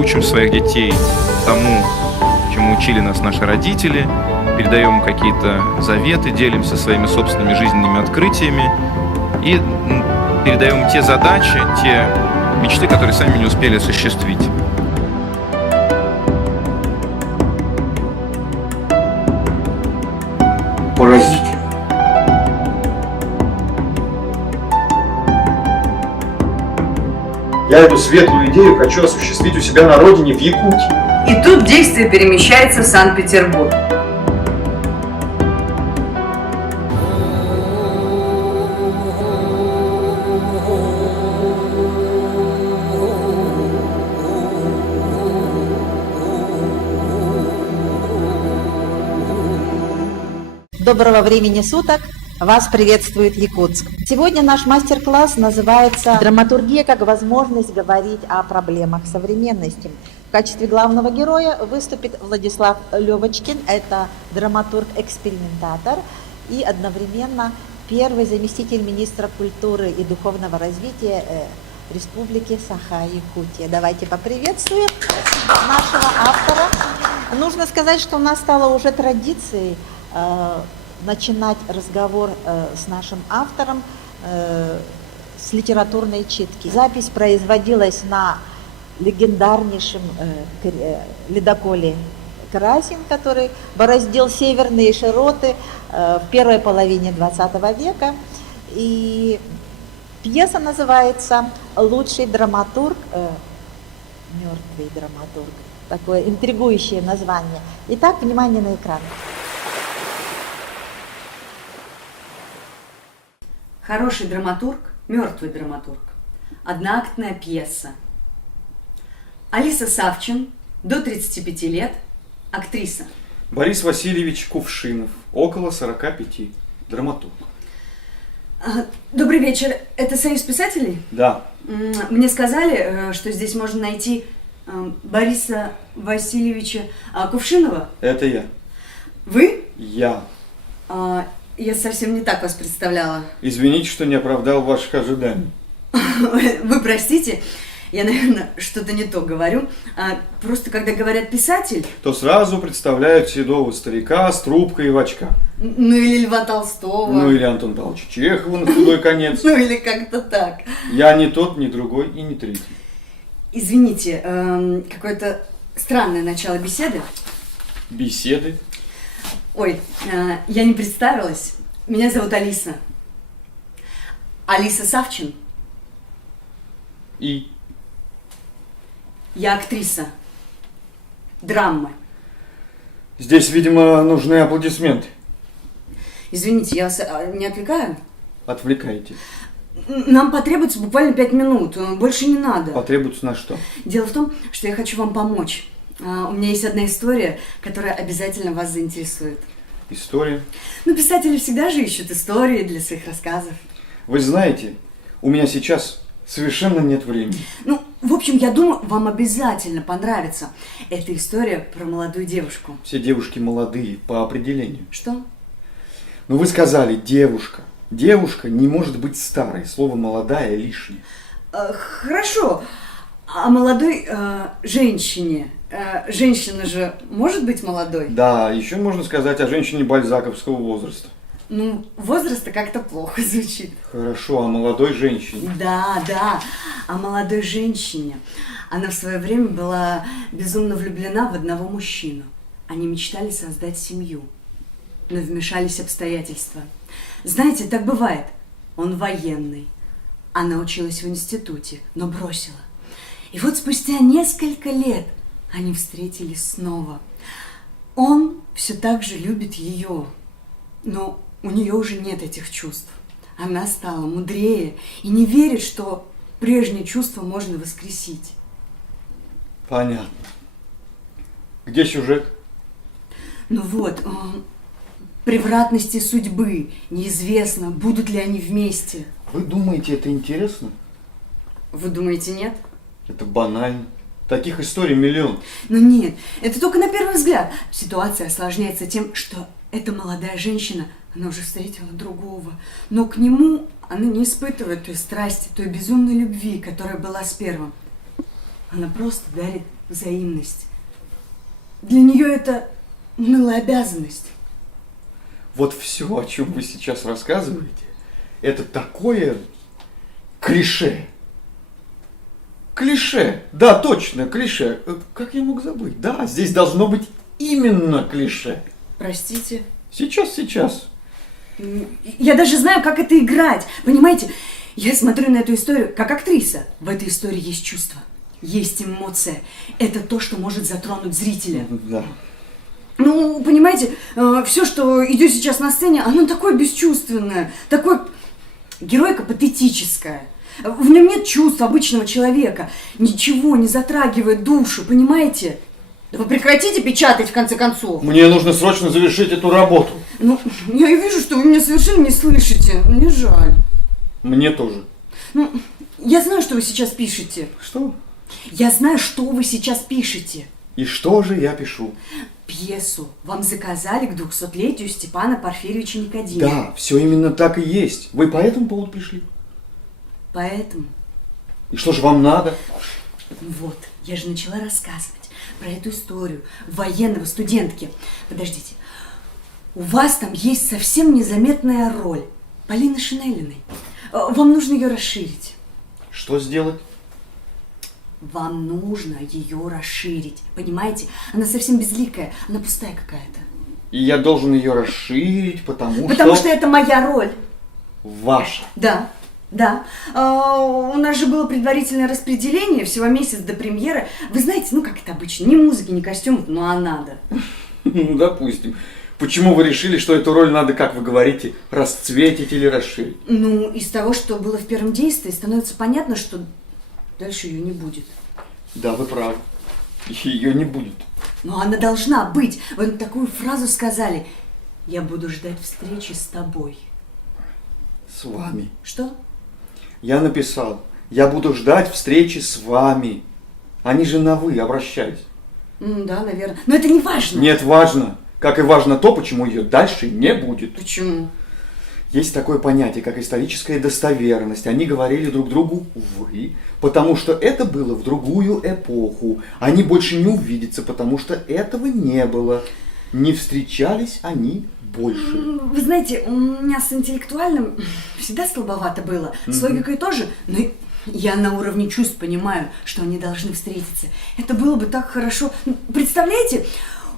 учим своих детей тому, чему учили нас наши родители, передаем им какие-то заветы, делимся своими собственными жизненными открытиями и передаем те задачи, те мечты, которые сами не успели осуществить. Поразительно. Я эту светлую идею хочу осуществить у себя на родине, в Якутии. И тут действие перемещается в Санкт-Петербург. Доброго времени суток! Вас приветствует Якутск. Сегодня наш мастер-класс называется «Драматургия как возможность говорить о проблемах современности». В качестве главного героя выступит Владислав Левочкин. Это драматург-экспериментатор и одновременно первый заместитель министра культуры и духовного развития Республики Саха-Якутия. Давайте поприветствуем нашего автора. Нужно сказать, что у нас стало уже традицией начинать разговор с нашим автором с литературной читки. Запись производилась на легендарнейшем ледоколе «Красин», который бороздил северные широты в первой половине 20 века. И пьеса называется «Лучший драматург», «Мертвый драматург». Такое интригующее название. Итак, внимание на экран. Хороший драматург, мертвый драматург. Одноактная пьеса. Алиса Савчин, до 35 лет, актриса. Борис Васильевич Кувшинов, около 45, драматург. Добрый вечер. Это Союз писателей? Да. Мне сказали, что здесь можно найти Бориса Васильевича Кувшинова. Это я. Вы? Я. Я совсем не так вас представляла. Извините, что не оправдал ваших ожиданий. Вы простите, я, наверное, что-то не то говорю. Просто когда говорят писатель... То сразу представляют седого старика с трубкой в очках. Ну или Льва Толстого. Ну или Антон Павлович Чехова на худой конец. Ну или как-то так. Я не тот, не другой и не третий. Извините, какое-то странное начало беседы. Беседы? Ой, я не представилась. Меня зовут Алиса. Алиса Савчин. И? Я актриса. Драмы. Здесь, видимо, нужны аплодисменты. Извините, я вас не отвлекаю? Отвлекаете. Нам потребуется буквально 5 минут. Больше не надо. Потребуется на что? Дело в том, что я хочу вам помочь. У меня есть одна история, которая обязательно вас заинтересует. История? Ну, писатели всегда же ищут истории для своих рассказов. Вы знаете, у меня сейчас совершенно нет времени. Ну, в общем, я думаю, вам обязательно понравится. Это история про молодую девушку. Все девушки молодые по определению. Что? Ну, вы сказали девушка. Девушка не может быть старой. Слово молодая лишнее. Хорошо. А молодой женщине... женщина же может быть молодой? Да, еще можно сказать о женщине бальзаковского возраста. Ну, возраста как-то плохо звучит. Хорошо, о молодой женщине. Да, о молодой женщине. Она в свое время была безумно влюблена в одного мужчину. Они мечтали создать семью, но вмешались обстоятельства. Знаете, так бывает. Он военный. Она училась в институте, но бросила. И вот спустя несколько лет они встретились снова. Он все так же любит ее, но у нее уже нет этих чувств. Она стала мудрее и не верит, что прежние чувства можно воскресить. Понятно. Где сюжет? Ну вот, превратности судьбы. Неизвестно, будут ли они вместе. Вы думаете, это интересно? Вы думаете, нет? Это банально. Таких историй миллион. Но нет, это только на первый взгляд. Ситуация осложняется тем, что эта молодая женщина, она уже встретила другого. Но к нему она не испытывает той страсти, той безумной любви, которая была с первым. Она просто дарит взаимность. Для нее это унылая обязанность. Вот все, о чем вы сейчас рассказываете, это такое клише. Клише. Да, точно, клише. Как я мог забыть? Да, здесь должно быть именно клише. Простите. Сейчас. Я даже знаю, как это играть. Понимаете, я смотрю на эту историю как актриса. В этой истории есть чувство, есть эмоция. Это то, что может затронуть зрителя. Да. Ну, понимаете, все, что идет сейчас на сцене, оно такое бесчувственное, такое геройко-патетическое. В нем нет чувств обычного человека. Ничего не затрагивает душу, понимаете? Да вы прекратите печатать, в конце концов. Мне нужно срочно завершить эту работу. Ну, я и вижу, что вы меня совершенно не слышите. Мне жаль. Мне тоже. Ну, я знаю, что вы сейчас пишете. Что? Я знаю, что вы сейчас пишете. И что же я пишу? Пьесу вам заказали к 200-летию Степана Порфирьевича Никодимова. Да, все именно так и есть. Вы по этому поводу пришли? Поэтому, И что же вам надо? вот, я же начала рассказывать про эту историю военного студентки. Подождите, у вас там есть совсем незаметная роль Полины Шинелиной. Вам нужно ее расширить. Что сделать? Вам нужно ее расширить. Понимаете? Она совсем безликая, она пустая какая-то. И я должен ее расширить, потому что это моя роль. Ваша. Да. У нас же было предварительное распределение, всего месяц до премьеры. Вы знаете, ну как это обычно, ни музыки, ни костюмов, ну а надо. Ну, допустим. Почему вы решили, что эту роль надо, как вы говорите, расцветить или расширить? Ну, из того, что было в первом действии, становится понятно, что дальше ее не будет. Да, вы правы. Ее не будет. Но она должна быть. Вы такую фразу сказали. Я буду ждать встречи с тобой. С вами. Что? Я написал. Я буду ждать встречи с вами. Они же на «вы», обращайтесь. Да, наверное. Но это не важно. Нет, важно. Как и важно то, почему ее дальше не будет. Почему? Есть такое понятие, как историческая достоверность. Они говорили друг другу «вы», потому что это было в другую эпоху. Они больше не увидятся, потому что этого не было. Не встречались они больше. Вы знаете, у меня с интеллектуальным всегда слабовато было. С логикой тоже. Но я на уровне чувств понимаю, что они должны встретиться. Это было бы так хорошо. Представляете?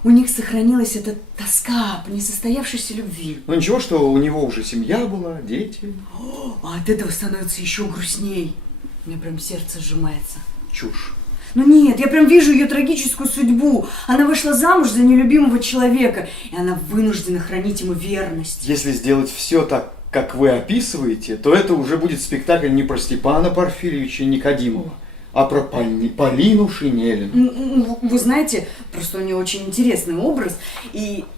У них сохранилась эта тоска по несостоявшейся любви. Ну ничего, что у него уже семья была, дети. А от этого становится еще грустней. У меня прям сердце сжимается. Чушь. Ну нет, я прям вижу ее трагическую судьбу. Она вышла замуж за нелюбимого человека, и она вынуждена хранить ему верность. Если сделать все так, как вы описываете, то это уже будет спектакль не про Степана Порфирьевича Никодимова, а про Полину Шинелину. Вы знаете, просто у нее очень интересный образ.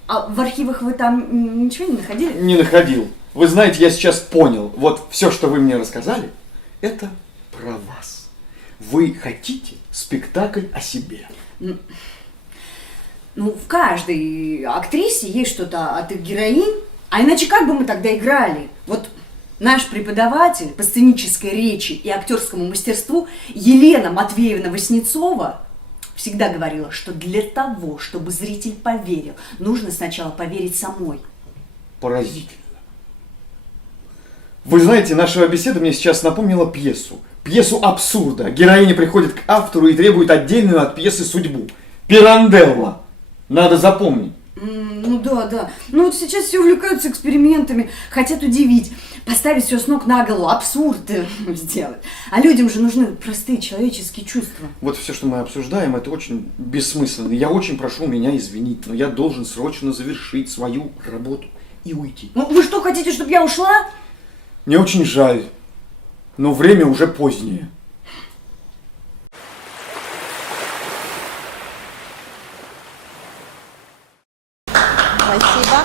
А в архивах вы там ничего не находили? Не находил. Вы знаете, я сейчас понял. Вот все, что вы мне рассказали, это про вас. Вы хотите спектакль о себе. Ну, в каждой актрисе есть что-то от их героинь. А иначе как бы мы тогда играли? Вот наш преподаватель по сценической речи и актерскому мастерству Елена Матвеевна-Васнецова всегда говорила, что для того, чтобы зритель поверил, нужно сначала поверить самой. Поразительно. Вы знаете, наша беседа мне сейчас напомнила пьесу. Пьесу абсурда. Героиня приходит к автору и требует отдельную от пьесы судьбу. Пиранделла. Надо запомнить. Ну да. Ну вот сейчас все увлекаются экспериментами, хотят удивить, поставить все с ног на голову, абсурд сделать. А людям же нужны простые человеческие чувства. Вот все, что мы обсуждаем, это очень бессмысленно. Я очень прошу меня извинить, но я должен срочно завершить свою работу и уйти. Ну вы что, хотите, чтобы я ушла? Мне очень жаль, но время уже позднее. Спасибо.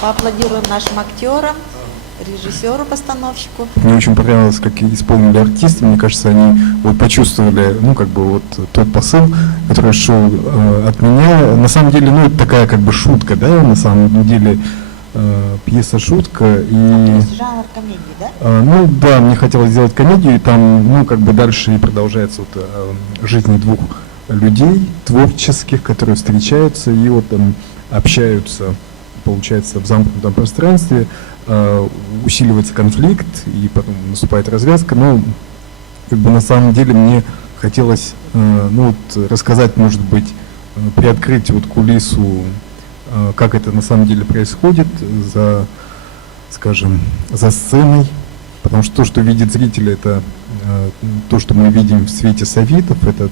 Поаплодируем нашим актерам, режиссеру, постановщику. Мне очень понравилось, как исполнили артисты. Мне кажется, они вот почувствовали, тот посыл, который шел от меня. На самом деле, это такая как бы шутка, да, на самом деле. пьеса-шутка. То И, есть жанр комедии, да? ну да, мне хотелось сделать комедию, и там, ну, как бы дальше и продолжается вот, жизнь двух людей творческих, которые встречаются и вот там общаются, получается, в замкнутом пространстве, усиливается конфликт, и потом наступает развязка, но как бы на самом деле мне хотелось, ну, вот, рассказать, может быть, приоткрыть вот кулису, как это на самом деле происходит за, скажем, за сценой, потому что то, что видит зритель, это то, что мы видим в свете советов, это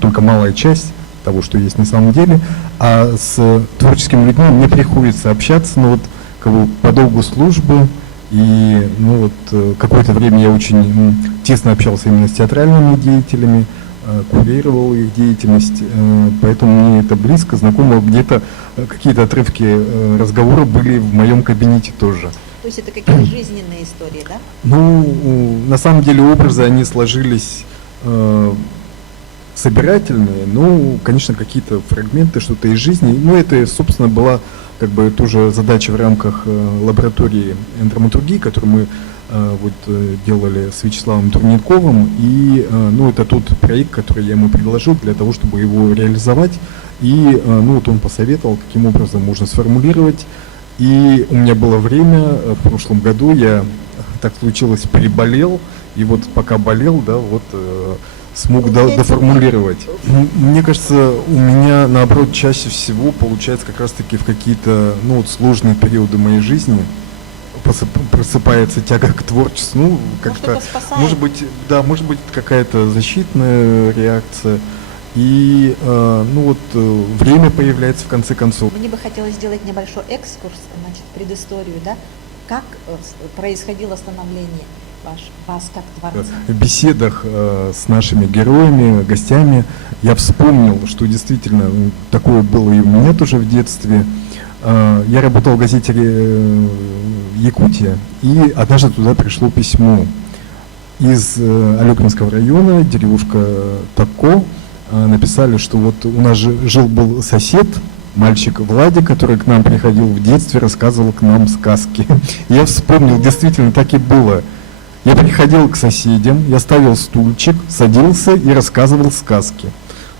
только малая часть того, что есть на самом деле, а с творческими людьми мне приходится общаться, ну вот как бы по долгу службы, и ну вот какое-то время я очень тесно общался именно с театральными деятелями, курировал их деятельность, поэтому мне это близко, знакомо, где-то какие-то отрывки разговора были в моем кабинете тоже. То есть это какие-то жизненные истории, да? Ну, на самом деле образы, они сложились собирательные, ну, конечно, какие-то фрагменты, что-то из жизни. Ну, это, собственно, была как бы тоже задача в рамках лаборатории драматургии, которую мы вот делали с Вячеславом Турниковым. И, ну, это тот проект, который я ему предложил для того, чтобы его реализовать. И, ну, вот он посоветовал, каким образом можно сформулировать. И у меня было время, в прошлом году я, так случилось, переболел, и вот пока болел, да, вот смог доформулировать. Мне кажется, у меня, наоборот, чаще всего получается как раз-таки в какие-то, ну, вот сложные периоды моей жизни просыпается тяга к творчеству, ну, как-то, может быть, да, может быть, какая-то защитная реакция. И, ну вот, время появляется в конце концов. Мне бы хотелось сделать небольшой экскурс, значит, предысторию, да? Как происходило становление вас как творца? В беседах с нашими героями, гостями, я вспомнил, что действительно такое было и у меня тоже в детстве. Я работал в газете «Якутия», и однажды туда пришло письмо из Алекминского района, деревушка Тако. Написали, что вот у нас жил-был сосед, мальчик Владик, который к нам приходил в детстве, рассказывал к нам сказки. Я вспомнил, действительно, так и было. Я приходил к соседям, я ставил стульчик, садился и рассказывал сказки.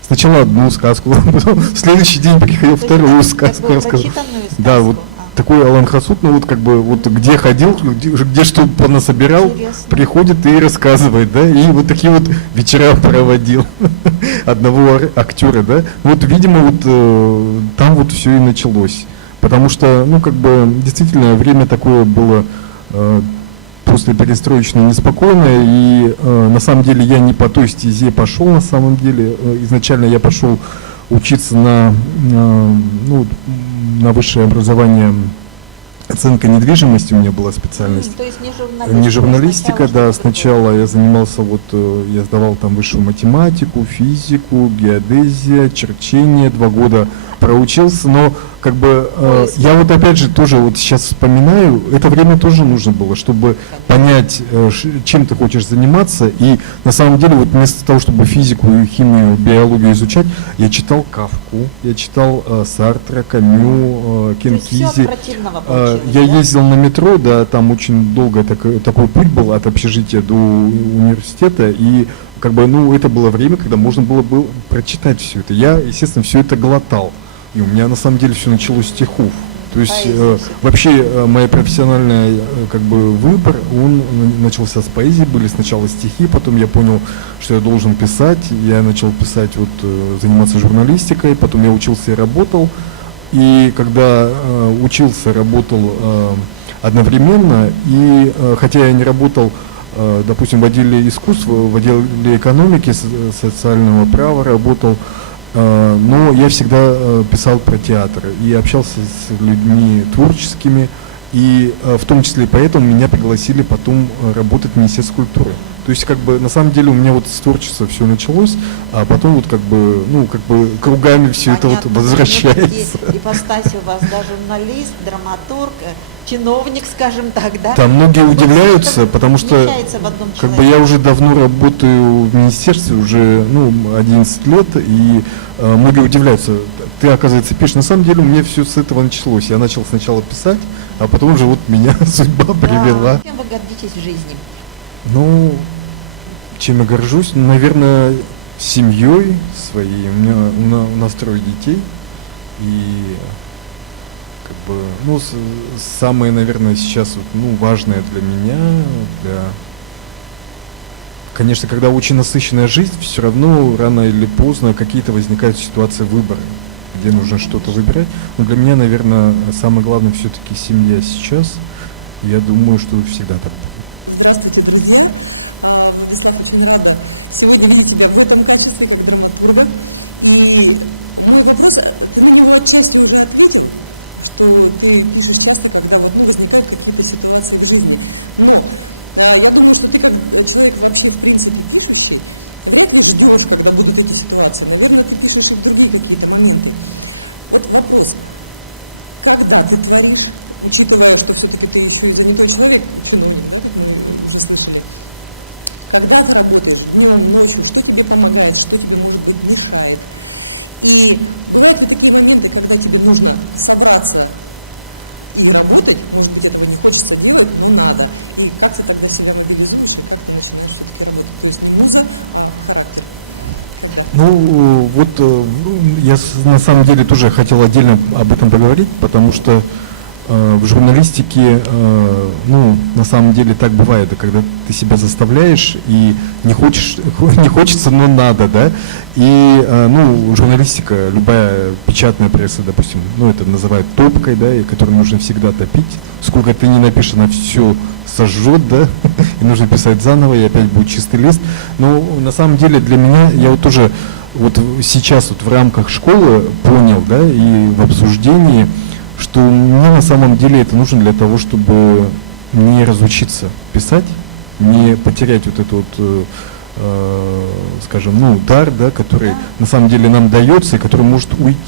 Сначала одну сказку, потом в следующий день приходил вторую сказку рассказывал. Да, вот такой Алан Хасуд, ну вот как бы вот где ходил, где что понасобирал, приходит и рассказывает, да, и вот такие вот вечера проводил одного актера, да. Вот, видимо, вот там вот все и началось, потому что, ну как бы действительно время такое было после перестроечное неспокойное, и на самом деле я не по той стезе пошел, на самом деле, изначально я пошел учиться на высшее образование, оценка недвижимости у меня была специальность. То есть не журналистика, да, сначала я занимался, вот, я сдавал там высшую математику, физику, геодезия, черчение, 2 года проучился, но как бы я вот опять же тоже вот сейчас вспоминаю, это время тоже нужно было, чтобы понять, чем ты хочешь заниматься, и на самом деле вот вместо того, чтобы физику, химию, биологию изучать, я читал Кафку, я читал Сартра, Камю, Кенкизи. Я ездил на метро, да, там очень долго такой путь был от общежития до университета, и как бы, ну, это было время, когда можно было прочитать все это. Я, естественно, все это глотал. И у меня на самом деле все началось с стихов. То есть вообще моя профессиональная как бы выбор, он начался с поэзии, были сначала стихи, потом я понял, что я должен писать, я начал писать, вот, заниматься журналистикой, потом я учился и работал. И когда учился, работал одновременно, и хотя я не работал, допустим, в отделе искусства, в отделе экономики, социального права работал, но я всегда писал про театр и общался с людьми творческими, и в том числе поэтому меня пригласили потом работать в Министерстве культуры. То есть как бы на самом деле у меня вот с творчества все началось, а потом вот как бы, ну, как бы кругами все это вот возвращается. Ипостаси у вас, да, журналист, драматург, чиновник, скажем так, да? Там многие удивляются, потому что как бы я уже давно работаю в министерстве, уже 11 лет, и многие удивляются, ты, оказывается, пишешь. На самом деле у меня все с этого началось. Я начал сначала писать, а потом уже вот меня судьба привела. Да. Чем вы гордитесь в жизни? Ну, чем я горжусь? Ну, наверное, семьей своей. У нас 3 детей. И как бы, ну, самое, наверное, сейчас вот, ну, важное для меня, конечно, когда очень насыщенная жизнь, все равно рано или поздно какие-то возникают ситуации выбора, где нужно что-то выбирать. Но для меня, наверное, самое главное все-таки семья сейчас. Я думаю, что всегда так будет. Здравствуйте, друзья. Сегодня мы тебя качестве клуба. И мой вопрос, ему бывает часто уже открыты, что ты пишешь часто, когда возникают какие-то ситуации в жизни. Но я думаю, что ты как человек вообще в принципе пишущий, вряд ли ждешь, когда будет эта ситуация. Наверное, ты пишешь интервью какие-то моменты. Вот вопрос. Когда ты творишь, учитывая, что все-таки ты еще не тот человек, когда работаешь, что тебе помогает, что тебе мешает. И бывают такие моменты, когда тебе нужно собраться и работать, может быть, это не хочется делать, не надо. И как ты тогда себя организуешь, как ты можешь работать? То есть не музыка, а характер. Ну, вот я на самом деле тоже хотел отдельно об этом поговорить, потому что в журналистике, ну, на самом деле так бывает, когда ты себя заставляешь и не хочется, но надо, да, и, ну, журналистика, любая печатная пресса, допустим, ну, это называют топкой, да, и которую нужно всегда топить, сколько ты не напишешь, она все сожжет, да, и нужно писать заново, и опять будет чистый лист, но на самом деле для меня, я вот тоже вот сейчас вот в рамках школы понял, да, и в обсуждении, что мне на самом деле это нужно для того, чтобы не разучиться писать, не потерять вот этот вот, скажем, ну, дар, да, который на самом деле нам дается и который может уйти.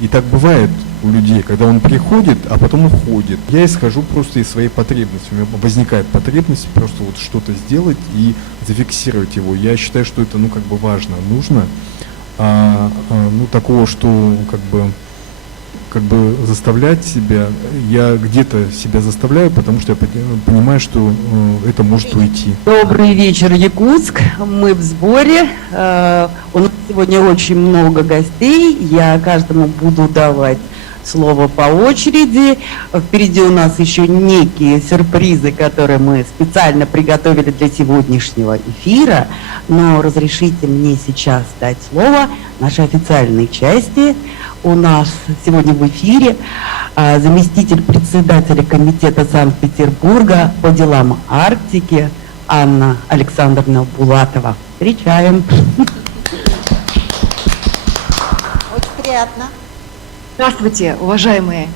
И так бывает у людей, когда он приходит, а потом уходит. Я исхожу просто из своей потребности. У меня возникает потребность просто вот что-то сделать и зафиксировать его. Я считаю, что это, ну, как бы важно, нужно. Ну, такого, что как бы заставлять себя, я где-то себя заставляю, потому что я понимаю, что это может уйти. Добрый вечер, Якутск. Мы в сборе. У нас сегодня очень много гостей. Я каждому буду давать слово по очереди. Впереди у нас еще некие сюрпризы, которые мы специально приготовили для сегодняшнего эфира. Но разрешите мне сейчас дать слово нашей официальной части. У нас сегодня в эфире заместитель председателя комитета Санкт-Петербурга по делам Арктики Анна Александровна Булатова. Встречаем. Очень приятно. Здравствуйте, уважаемые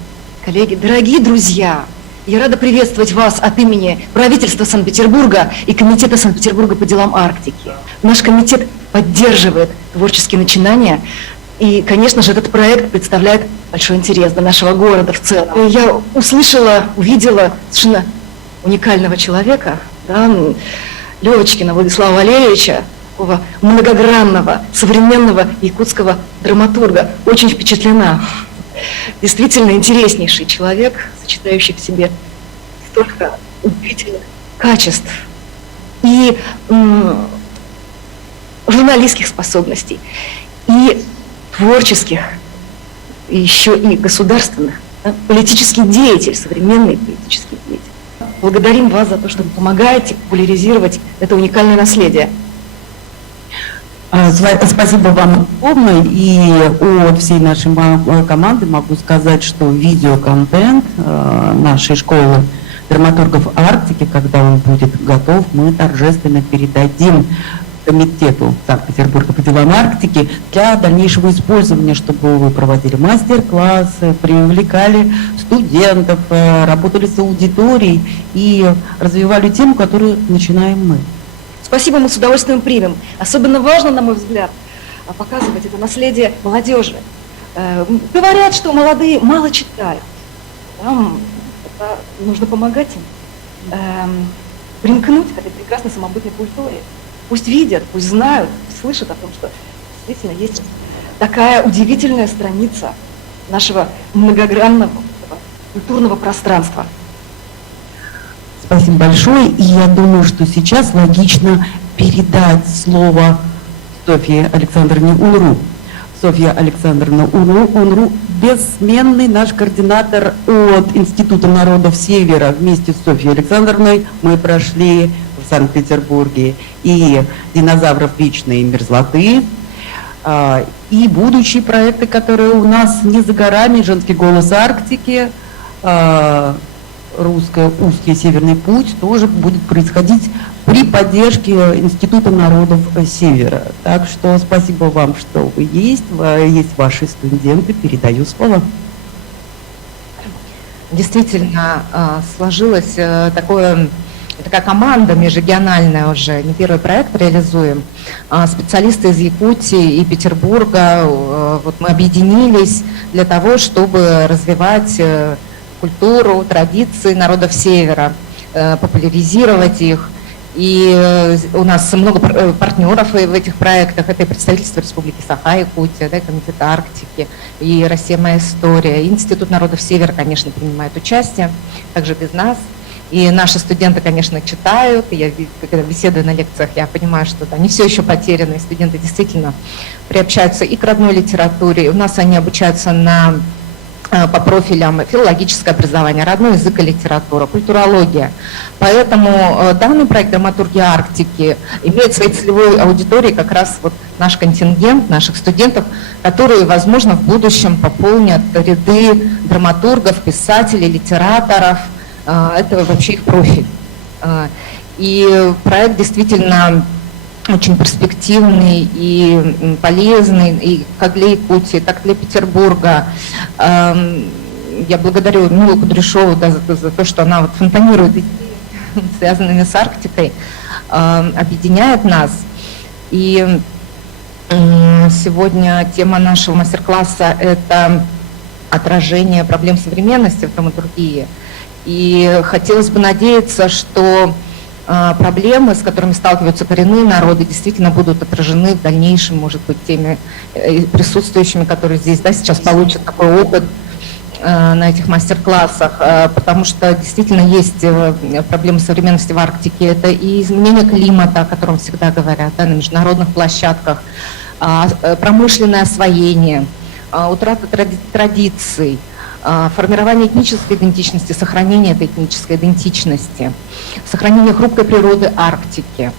коллеги, дорогие друзья! Я рада приветствовать вас от имени правительства Санкт-Петербурга и Комитета Санкт-Петербурга по делам Арктики. Наш комитет поддерживает творческие начинания, и, конечно же, этот проект представляет большой интерес для нашего города в целом. Я услышала, увидела совершенно уникального человека, да, Левочкина Владислава Валерьевича, такого многогранного, современного якутского драматурга. Очень впечатлена. Действительно интереснейший человек, сочетающий в себе столько удивительных качеств и журналистских способностей, и творческих, и еще и государственных, да, политический деятель, современный политический деятель. Благодарим вас за то, что вы помогаете популяризировать это уникальное наследие. Спасибо вам огромное. И от всей нашей команды могу сказать, что видеоконтент нашей школы драматургов Арктики, когда он будет готов, мы торжественно передадим Комитету Санкт-Петербурга по делам Арктики для дальнейшего использования, чтобы вы проводили мастер-классы, привлекали студентов, работали с аудиторией и развивали тему, которую начинаем мы. Спасибо, мы с удовольствием примем. Особенно важно, на мой взгляд, показывать это наследие молодежи. Говорят, что молодые мало читают. Нужно помогать им примкнуть к этой прекрасной самобытной культуре. Пусть видят, пусть знают, слышат о том, что действительно есть такая удивительная страница нашего многогранного культурного пространства. Спасибо большое. И я думаю, что сейчас логично передать слово Софье Александровне Унру. Софья Александровна Унру – бессменный наш координатор от Института народов Севера. Вместе с Софьей Александровной мы прошли в Санкт-Петербурге и «Динозавров вечной мерзлоты», и будущие проекты, которые у нас не за горами: «Женский голос Арктики», «Русское устье, Северный путь» тоже будет происходить при поддержке Института народов Севера. Так что спасибо вам, что вы есть ваши студенты. Передаю слово. Действительно, сложилась такая команда межрегиональная уже, не первый проект реализуем. Специалисты из Якутии и Петербурга, вот мы объединились для того, чтобы развивать культуру, традиции народов Севера, популяризировать их. И у нас много партнеров в этих проектах. Это и представительство Республики Саха-Якутия, да, Комитет Арктики, и «Россия. Моя история». И Институт народов Севера, конечно, принимает участие, также без нас. И наши студенты, конечно, читают. Я, когда беседую на лекциях, я понимаю, что да, не все еще потеряно. И студенты действительно приобщаются и к родной литературе. У нас они обучаются по профилям филологическое образование, родной язык и литература, культурология. Поэтому данный проект «Драматургия Арктики» имеет своей целевой аудиторией как раз вот наш контингент, наших студентов, которые, возможно, в будущем пополнят ряды драматургов, писателей, литераторов. Это вообще их профиль. И проект действительно очень перспективный и полезный, и как для Якутии, так и для Петербурга. Я благодарю Милу Кудряшову за то, что она вот фонтанирует идеи, связанными с Арктикой, объединяет нас. И сегодня тема нашего мастер-класса – это отражение проблем современности в драматургии. И хотелось бы надеяться, что проблемы, с которыми сталкиваются коренные народы, действительно будут отражены в дальнейшем, может быть, теми присутствующими, которые здесь, да, сейчас получат такой опыт на этих мастер-классах, потому что действительно есть проблемы современности в Арктике. Это и изменение климата, о котором всегда говорят, да, на международных площадках, промышленное освоение, утрата традиций, формирование этнической идентичности, сохранение этой этнической идентичности, сохранение хрупкой природы Арктики.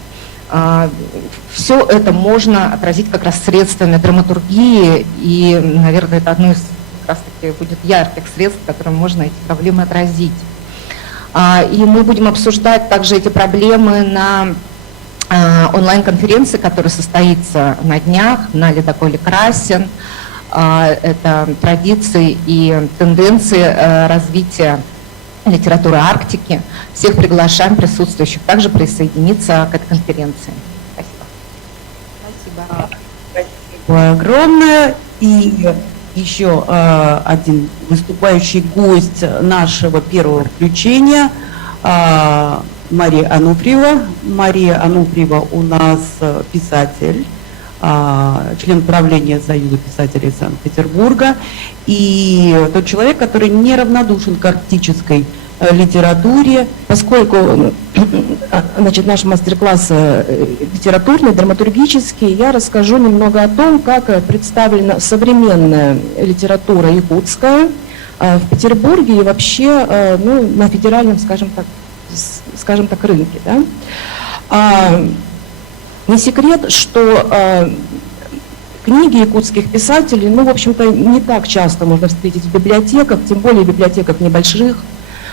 Все это можно отразить как раз средствами драматургии, и, наверное, это одно из как раз-таки будет ярких средств, которым можно эти проблемы отразить. И мы будем обсуждать также эти проблемы на онлайн-конференции, которая состоится на днях на ледоколе «Красин». Это традиции и тенденции развития литературы Арктики. Всех приглашаем присутствующих также присоединиться к этой конференции. Спасибо. Спасибо огромное. И еще один выступающий гость нашего первого включения Мария Ануфриева. Мария Ануфриева у нас писатель, член правления Союза писателей Санкт-Петербурга, и тот человек, который неравнодушен к арктической литературе. Поскольку значит, наш мастер-класс литературный, драматургический, я расскажу немного о том, как представлена современная литература якутская в Петербурге и вообще на федеральном, скажем так, рынке. Да? Не секрет, что книги якутских писателей, в общем-то, не так часто можно встретить в библиотеках, тем более в библиотеках небольших.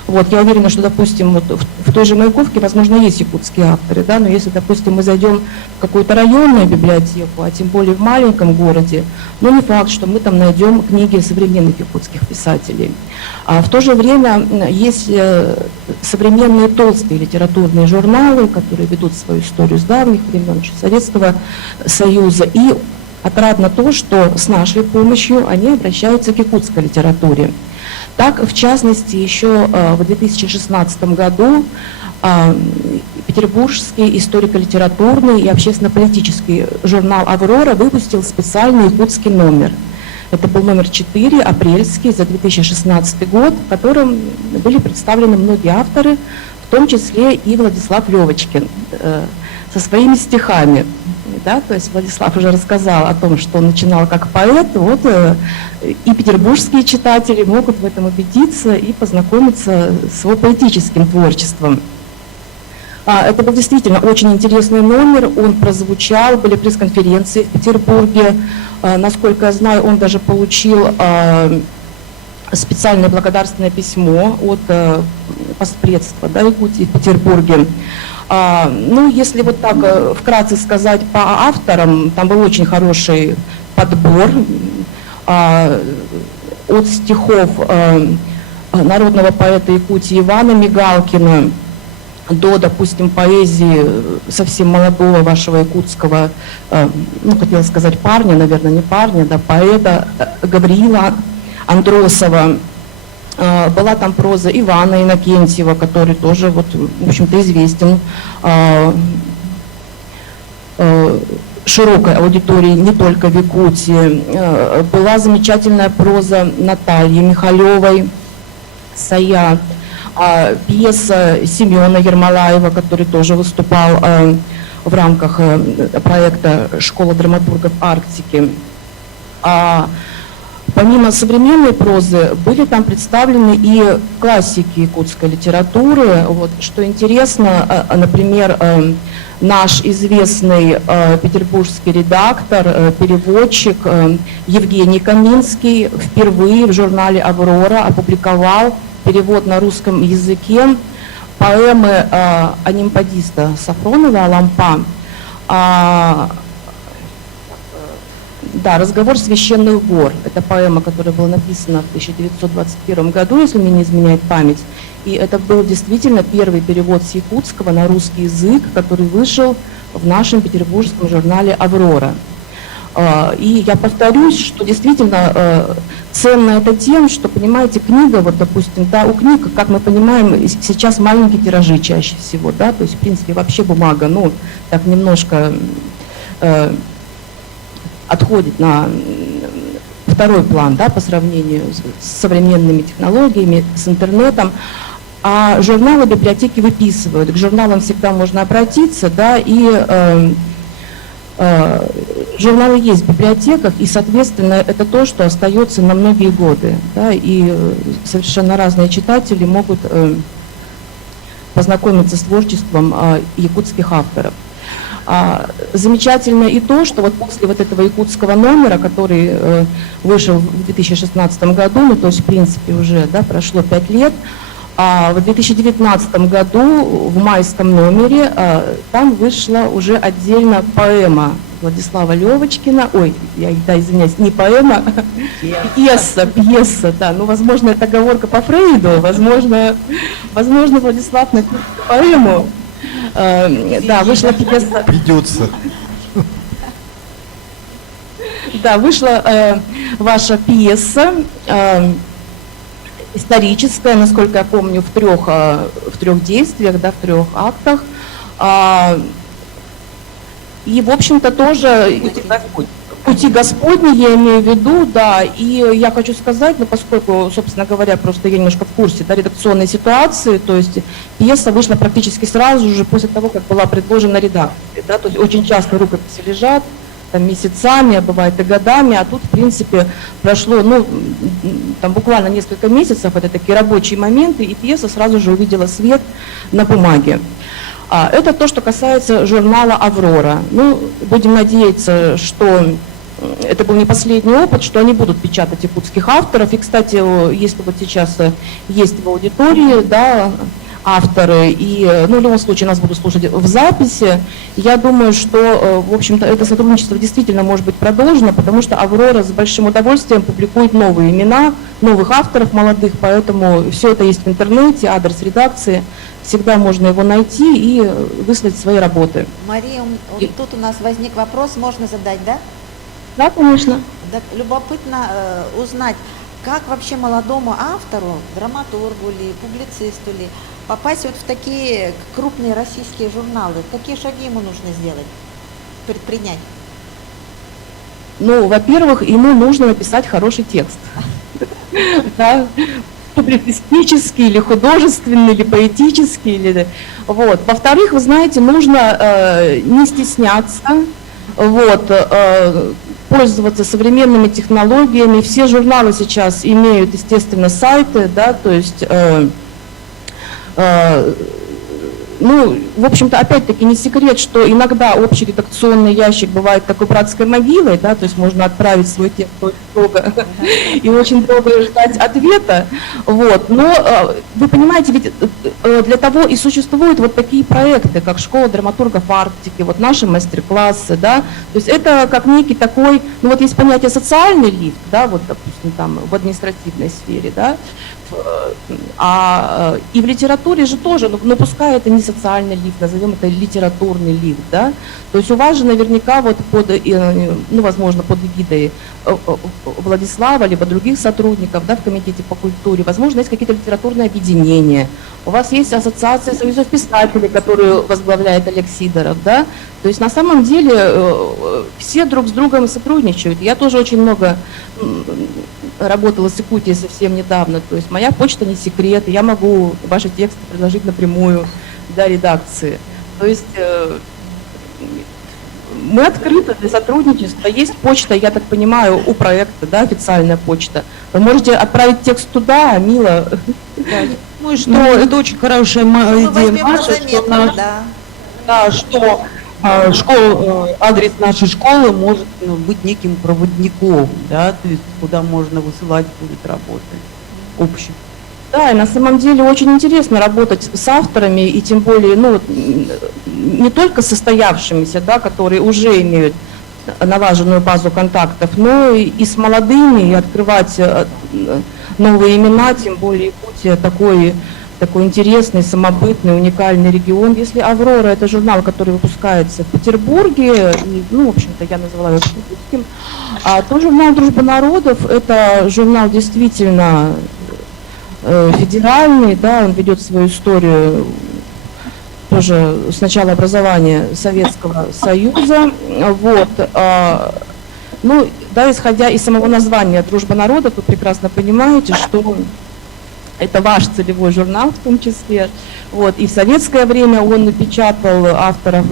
Вот, я уверена, что, допустим, вот в той же Маяковке, возможно, есть якутские авторы, да, но если, допустим, мы зайдем в какую-то районную библиотеку, а тем более в маленьком городе, не факт, что мы там найдем книги современных якутских писателей. А в то же время есть современные толстые литературные журналы, которые ведут свою историю с давних времен, еще Советского Союза, и отрадно то, что с нашей помощью они обращаются к якутской литературе. Так, в частности, еще в 2016 году Петербургский историко-литературный и общественно-политический журнал «Аврора» выпустил специальный якутский номер. Это был номер 4, апрельский, за 2016 год, в котором были представлены многие авторы, в том числе и Владислав Левочкин со своими стихами. Да, то есть Владислав уже рассказал о том, что он начинал как поэт, вот, и петербургские читатели могут в этом убедиться и познакомиться с его поэтическим творчеством. Это был действительно очень интересный номер, он прозвучал, были пресс-конференции в Петербурге. Насколько я знаю, он даже получил специальное благодарственное письмо от постпредства, да, Якутии в Петербурге. Ну, если вот так вкратце сказать по авторам, там был очень хороший подбор от стихов народного поэта Якутии Ивана Мигалкина до, допустим, поэзии совсем молодого вашего якутского, ну, хотела сказать парня, наверное, не парня, да, поэта Гавриила Андросова. Была там проза Ивана Иннокентьева, который тоже, вот, в общем-то, известен широкой аудитории, не только в Якутии. Была замечательная проза Натальи Михалевой «Саят», пьеса Семена Ермолаева, который тоже выступал в рамках проекта «Школа драматургов Арктики». Помимо современной прозы были там представлены и классики якутской литературы. Вот, что интересно, например, наш известный петербургский редактор, переводчик Евгений Каминский впервые в журнале «Аврора» опубликовал перевод на русском языке поэмы анимпадиста Сафронова «Алампа». Да, «Разговор священных гор». Это поэма, которая была написана в 1921 году, если мне не изменяет память. И это был действительно первый перевод с якутского на русский язык, который вышел в нашем петербургском журнале «Аврора». И я повторюсь, что действительно ценно это тем, что, понимаете, книга, вот, допустим, да, у книг, как мы понимаем, сейчас маленькие тиражи чаще всего, да, то есть, в принципе, вообще бумага, ну, так немножко отходит на второй план, да, по сравнению с современными технологиями, с интернетом. А журналы библиотеки выписывают. К журналам всегда можно обратиться, да, и журналы есть в библиотеках, и, соответственно, это то, что остается на многие годы, да, и совершенно разные читатели могут познакомиться с творчеством якутских авторов. Замечательно и то, что вот после вот этого якутского номера, который вышел в 2016 году, ну, то есть, в принципе, уже, да, прошло 5 лет, в 2019 году в майском номере там вышла уже отдельно поэма Владислава Левочкина, ой, да, извиняюсь, не поэма, пьеса, да, ну, возможно, это оговорка по Фрейду, возможно, Владислав написал поэму. Да, вышла пьеса. Придется. Да, вышла ваша пьеса историческая, насколько я помню, в трех действиях, да, в 3 актах. И, в общем-то, тоже пути Господни, я имею в виду, да, и я хочу сказать, ну, поскольку, собственно говоря, просто я немножко в курсе, да, редакционной ситуации, то есть пьеса вышла практически сразу же после того, как была предложена редакции, да, то есть очень часто рукописи лежат там месяцами, а бывает и годами, а тут, в принципе, прошло, ну, там буквально несколько месяцев, это такие рабочие моменты, и пьеса сразу же увидела свет на бумаге. Это то, что касается журнала «Аврора». Ну, будем надеяться, что это был не последний опыт, что они будут печатать якутских авторов. И, кстати, если вот сейчас есть в аудитории, да, авторы, и, ну, в любом случае нас будут слушать в записи, я думаю, что, в общем-то, это сотрудничество действительно может быть продолжено, потому что «Аврора» с большим удовольствием публикует новые имена, новых авторов молодых, поэтому все это есть в интернете, адрес редакции, всегда можно его найти и выслать свои работы. Мария, тут у нас возник вопрос, можно задать, да? Да, конечно. Да, любопытно узнать, как вообще молодому автору, драматургу ли, публицисту ли, попасть вот в такие крупные российские журналы? Какие шаги ему нужно сделать, предпринять? Ну, во-первых, ему нужно написать хороший текст. Да, публицистический, или художественный, или поэтический. Или... Вот. Во-вторых, вы знаете, нужно не стесняться, вот, пользоваться современными технологиями. Все журналы сейчас имеют, естественно, сайты, да, то есть... Ну, в общем-то, опять-таки не секрет, что иногда общий редакционный ящик бывает такой братской могилой, да, то есть можно отправить свой текст очень долго и очень долго ждать ответа, вот. Но вы понимаете, ведь для того и существуют вот такие проекты, как Школа драматургов Арктики, вот наши мастер-классы, да, то есть это как некий такой, ну вот есть понятие социальный лифт, да, вот, допустим, там в административной сфере, да, и в литературе же тоже, но пускай это не социальный лифт, назовем это литературный лифт, да, то есть у вас же наверняка вот под, ну, возможно, под эгидой Владислава, либо других сотрудников, да, в комитете по культуре, возможно, есть какие-то литературные объединения, у вас есть ассоциация союзов писателей, которую возглавляет Олег Сидоров, да, то есть на самом деле все друг с другом сотрудничают. Я тоже очень много работала с Якутией совсем недавно, то есть моя почта не секрет, я могу ваши тексты предложить напрямую для редакции. То есть мы открыты для сотрудничества, есть почта, я так понимаю, у проекта, да, официальная почта. Вы можете отправить текст туда, Мила. Ну и что, это очень хорошая идея Маши, что адрес нашей школы может быть неким проводником, да, то есть куда можно высылать будет работы общие. Да, и на самом деле очень интересно работать с авторами, и тем более, ну, не только состоявшимися, да, которые уже имеют налаженную базу контактов, но и с молодыми, и открывать новые имена, тем более Якутия такой интересный, самобытный, уникальный регион. Если «Аврора» — это журнал, который выпускается в Петербурге, и, ну, в общем-то, я назвала его петербургским, то журнал «Дружба народов» — это журнал действительно федеральный, да, он ведет свою историю тоже с начала образования Советского Союза, вот. Ну, да, исходя из самого названия «Дружба народов», вы прекрасно понимаете, что это ваш целевой журнал в том числе. Вот. И в советское время он печатал авторов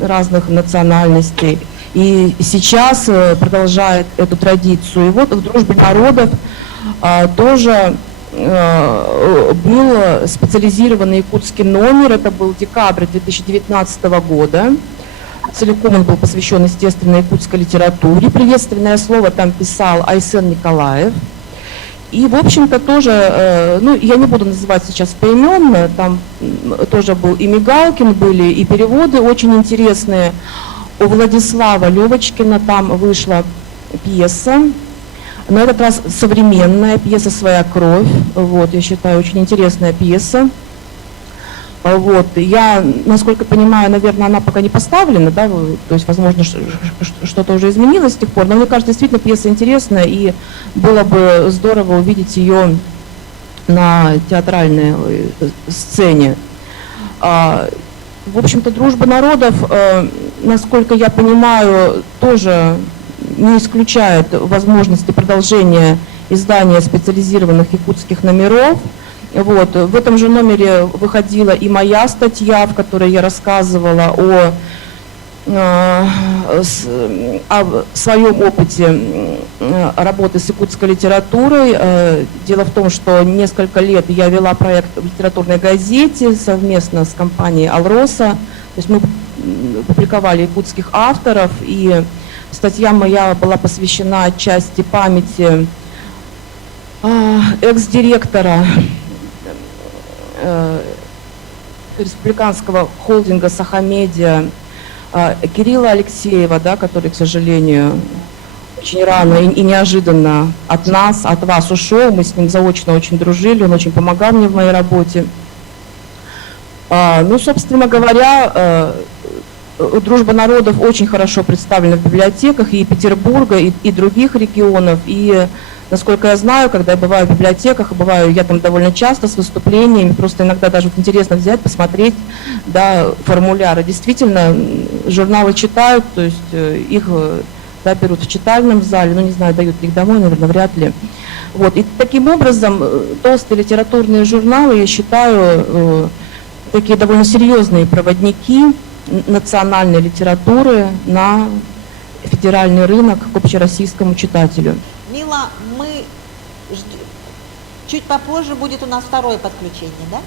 разных национальностей. И сейчас продолжает эту традицию. И вот в «Дружбе народов» тоже был специализированный якутский номер. Это был декабрь 2019 года. Целиком он был посвящен, естественно, якутской литературе. Приветственное слово там писал Айсен Николаев. И, в общем-то, тоже, ну, я не буду называть сейчас поименно, там тоже был и Мигалкин, были и переводы очень интересные. У Владислава Левочкина там вышла пьеса, на этот раз современная пьеса «Своя кровь». Вот, я считаю, очень интересная пьеса. Вот, я, насколько понимаю, наверное, она пока не поставлена, да, то есть, возможно, что-то уже изменилось с тех пор, но мне кажется, действительно пьеса интересная, и было бы здорово увидеть ее на театральной сцене. В общем-то, «Дружба народов», насколько я понимаю, тоже не исключает возможности продолжения издания специализированных якутских номеров. Вот. В этом же номере выходила и моя статья, в которой я рассказывала о своем опыте работы с якутской литературой. Дело в том, что несколько лет я вела проект в литературной газете совместно с компанией «Алроса». То есть мы публиковали якутских авторов, и статья моя была посвящена отчасти памяти экс-директора республиканского холдинга «Сахамедиа» Кирилла Алексеева, да, который, к сожалению, очень рано и неожиданно от нас, от вас ушел. Мы с ним заочно очень дружили, он очень помогал мне в моей работе. Ну, собственно говоря, «Дружба народов» очень хорошо представлена в библиотеках и Петербурга, и других регионов. И Насколько я знаю, когда я бываю в библиотеках, бываю я там довольно часто с выступлениями, просто иногда даже вот интересно взять, посмотреть, да, формуляры. Действительно, журналы читают, то есть их, да, берут в читальном зале, ну не знаю, дают ли их домой, наверное, вряд ли. Вот. И таким образом толстые литературные журналы, я считаю, такие довольно серьезные проводники национальной литературы на федеральный рынок к общероссийскому читателю. Мила, мы чуть попозже будет у нас второе подключение, да?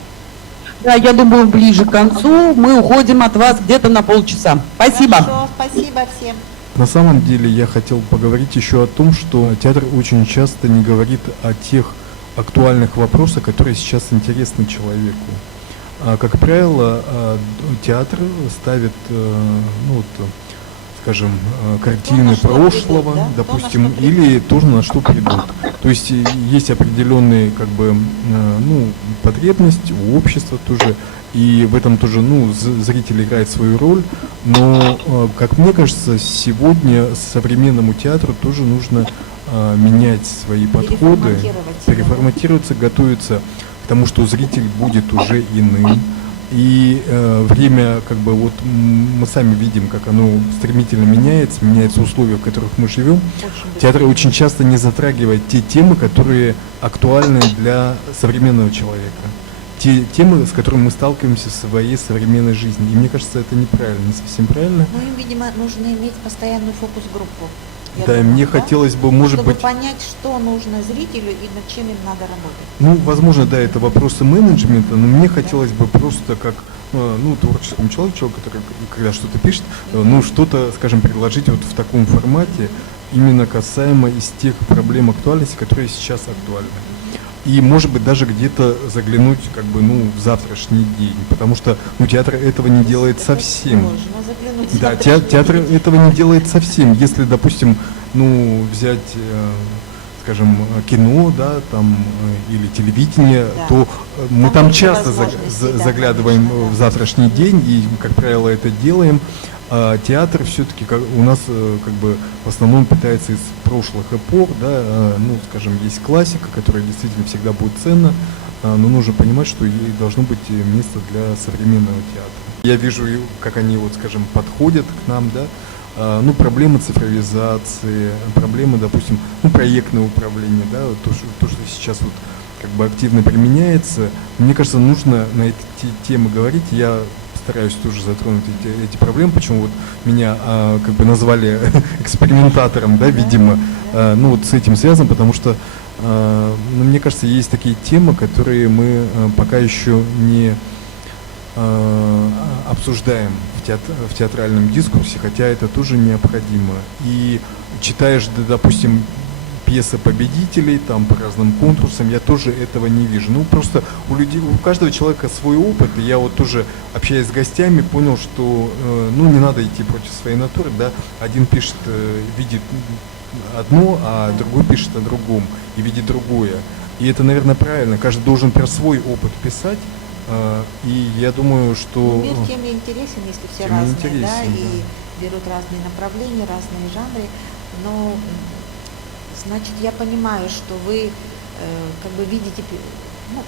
Да, я думаю, ближе к концу мы уходим от вас где-то на полчаса. Спасибо. Хорошо, спасибо всем. На самом деле я хотел поговорить еще о том, что театр очень часто не говорит о тех актуальных вопросах, которые сейчас интересны человеку. Как правило, театр ставит, ну, вот, скажем, картины прошлого, да? допустим, или тоже на что придут. То есть есть определенные, как бы, ну, потребности у общества тоже, и в этом тоже, ну, зритель играет свою роль, но, как мне кажется, сегодня современному театру тоже нужно менять свои подходы, переформатироваться, готовиться к тому, что зритель будет уже иным. И время, как бы, вот мы сами видим, как оно стремительно меняются условия, в которых мы живем. Театр очень часто не затрагивает те темы, которые актуальны для современного человека. Те темы, с которыми мы сталкиваемся в своей современной жизни. И мне кажется, это неправильно, не совсем правильно. Ну, им, видимо, нужно иметь постоянную фокус-группу. Да, думаю, мне хотелось бы, может чтобы быть... понять, что нужно зрителю и над чем им надо работать. Ну, возможно, да, это вопросы менеджмента, но мне хотелось бы просто как, ну, творческому человеку, который, когда что-то пишет, ну, что-то, скажем, предложить вот в таком формате, именно касаемо из тех проблем актуальности, которые сейчас актуальны. И, может быть, даже где-то заглянуть, как бы, ну, в завтрашний день, потому что, ну, театр этого не делает совсем. Да, театр этого не делает совсем. Если, допустим, ну, взять, скажем, кино, да, там, или телевидение, да, то мы там часто заглядываем в завтрашний день и, как правило, это делаем. А театр все-таки у нас, как бы, в основном питается из прошлых эпох, да, ну, скажем, есть классика, которая действительно всегда будет ценна, но нужно понимать, что ей должно быть место для современного театра. Я вижу, как они, вот, скажем, подходят к нам, да, ну, проблемы цифровизации, проблемы, допустим, ну, проектного управления, да, вот то, что сейчас вот, как бы, активно применяется. Мне кажется, нужно на эти темы говорить. Я стараюсь тоже затронуть эти проблемы, почему вот меня, как бы, назвали экспериментатором, да, видимо, ну, вот с этим связано, потому что, ну, мне кажется, есть такие темы, которые мы пока еще не обсуждаем в театральном дискурсе, хотя это тоже необходимо. И читаешь, допустим, пьесы победителей, там, по разным конкурсам, я тоже этого не вижу. Ну, просто у людей, у каждого человека свой опыт, и я вот тоже, общаясь с гостями, понял, что, ну, не надо идти против своей натуры, да, один пишет, видит одно, а другой пишет о другом и видит другое. И это, наверное, правильно, каждый должен про свой опыт писать, и я думаю, что... Мир тем и интересен, если все разные, да, и берут разные направления, разные жанры, но... Значит, я понимаю, что вы, как бы, видите, ну,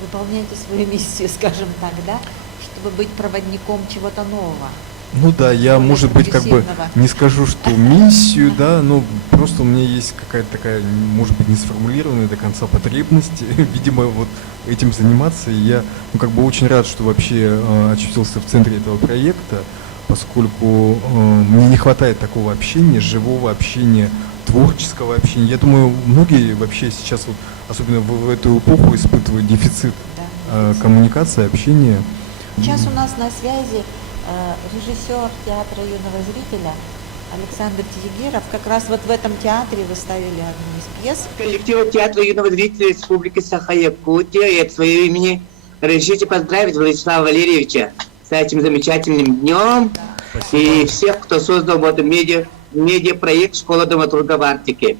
выполняете свою миссию, скажем так, да, чтобы быть проводником чего-то нового. Ну да, я, может быть, как бы не скажу, что миссию, да, но просто у меня есть какая-то такая, может быть, не сформулированная до конца потребность, видимо, вот этим заниматься. И я, ну, как бы, очень рад, что вообще очутился в центре этого проекта, поскольку мне не хватает такого общения, живого общения, творческого общения. Я думаю, многие вообще сейчас, вот, особенно в эту эпоху, испытывают дефицит, коммуникации, общения. Сейчас у нас на связи режиссер театра юного зрителя Александр Тигеров. Как раз вот в этом театре вы ставили одну из пьес. Коллектива театра юного зрителя Республики Саха-Якутия и от своего имени разрешите поздравить Владислава Валерьевича с этим замечательным днем. Спасибо. И всех, кто создал вот медиапроект «Школа драматурга в Арктике».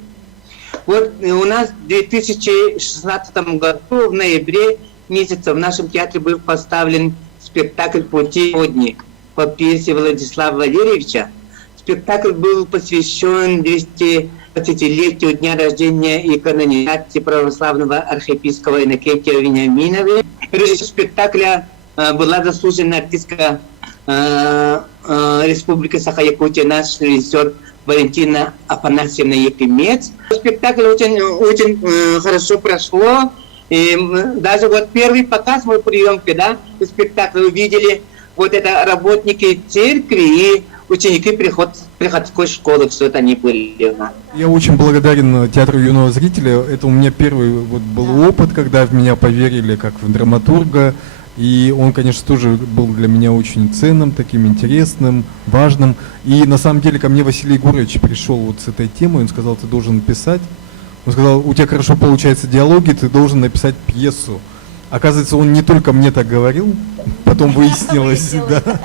Вот у нас в 2016 году, в ноябре месяце, в нашем театре был поставлен спектакль «Пути сегодня» по пьесе Владислава Валерьевича. Спектакль был посвящен 220-летию дня рождения и канонизации православного архиепископа Иннокентия Вениаминова. Режиссер спектакля была заслуженная артистка Республики Саха-Якутия, наш режиссер Валентина Афанасьевна Якимец. Спектакль очень хорошо прошло. И даже вот первый показ мы приемки, да, спектакля увидели вот это работники церкви и ученики приходской школы, все это они были. Я очень благодарен театру юного зрителя. Это у меня первый вот был опыт, когда в меня поверили как в драматурга. И он, конечно, тоже был для меня очень ценным, таким интересным, важным. И на самом деле ко мне Василий Егорович пришел вот с этой темой, он сказал, ты должен писать. Он сказал, у тебя хорошо получаются диалоги, ты должен написать пьесу. Оказывается, он не только мне так говорил, потом выяснилось, да.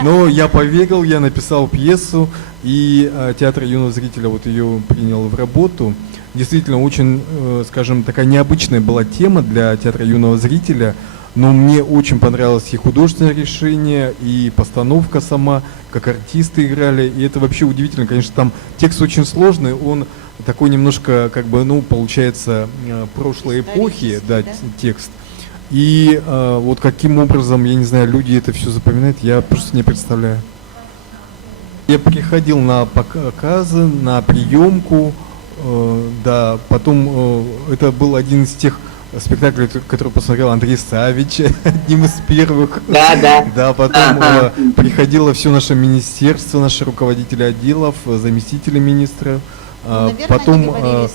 Но я поверил, я написал пьесу, и театр юного зрителя вот ее принял в работу. Действительно, очень, скажем, такая необычная была тема для театра юного зрителя, но мне очень понравилось и художественное решение, и постановка сама, как артисты играли, и это вообще удивительно. Конечно, там текст очень сложный, он такой немножко, как бы, ну, получается, прошлой эпохи, да, текст. И вот каким образом, я не знаю, люди это все запоминают, я просто не представляю. Я приходил на показы, на приемку, да, потом это был один из тех спектаклей, который посмотрел Андрей Савич, одним из первых. Да. Да, потом приходило все наше министерство, наши руководители отделов, заместители министра. Наверное, потом они говорили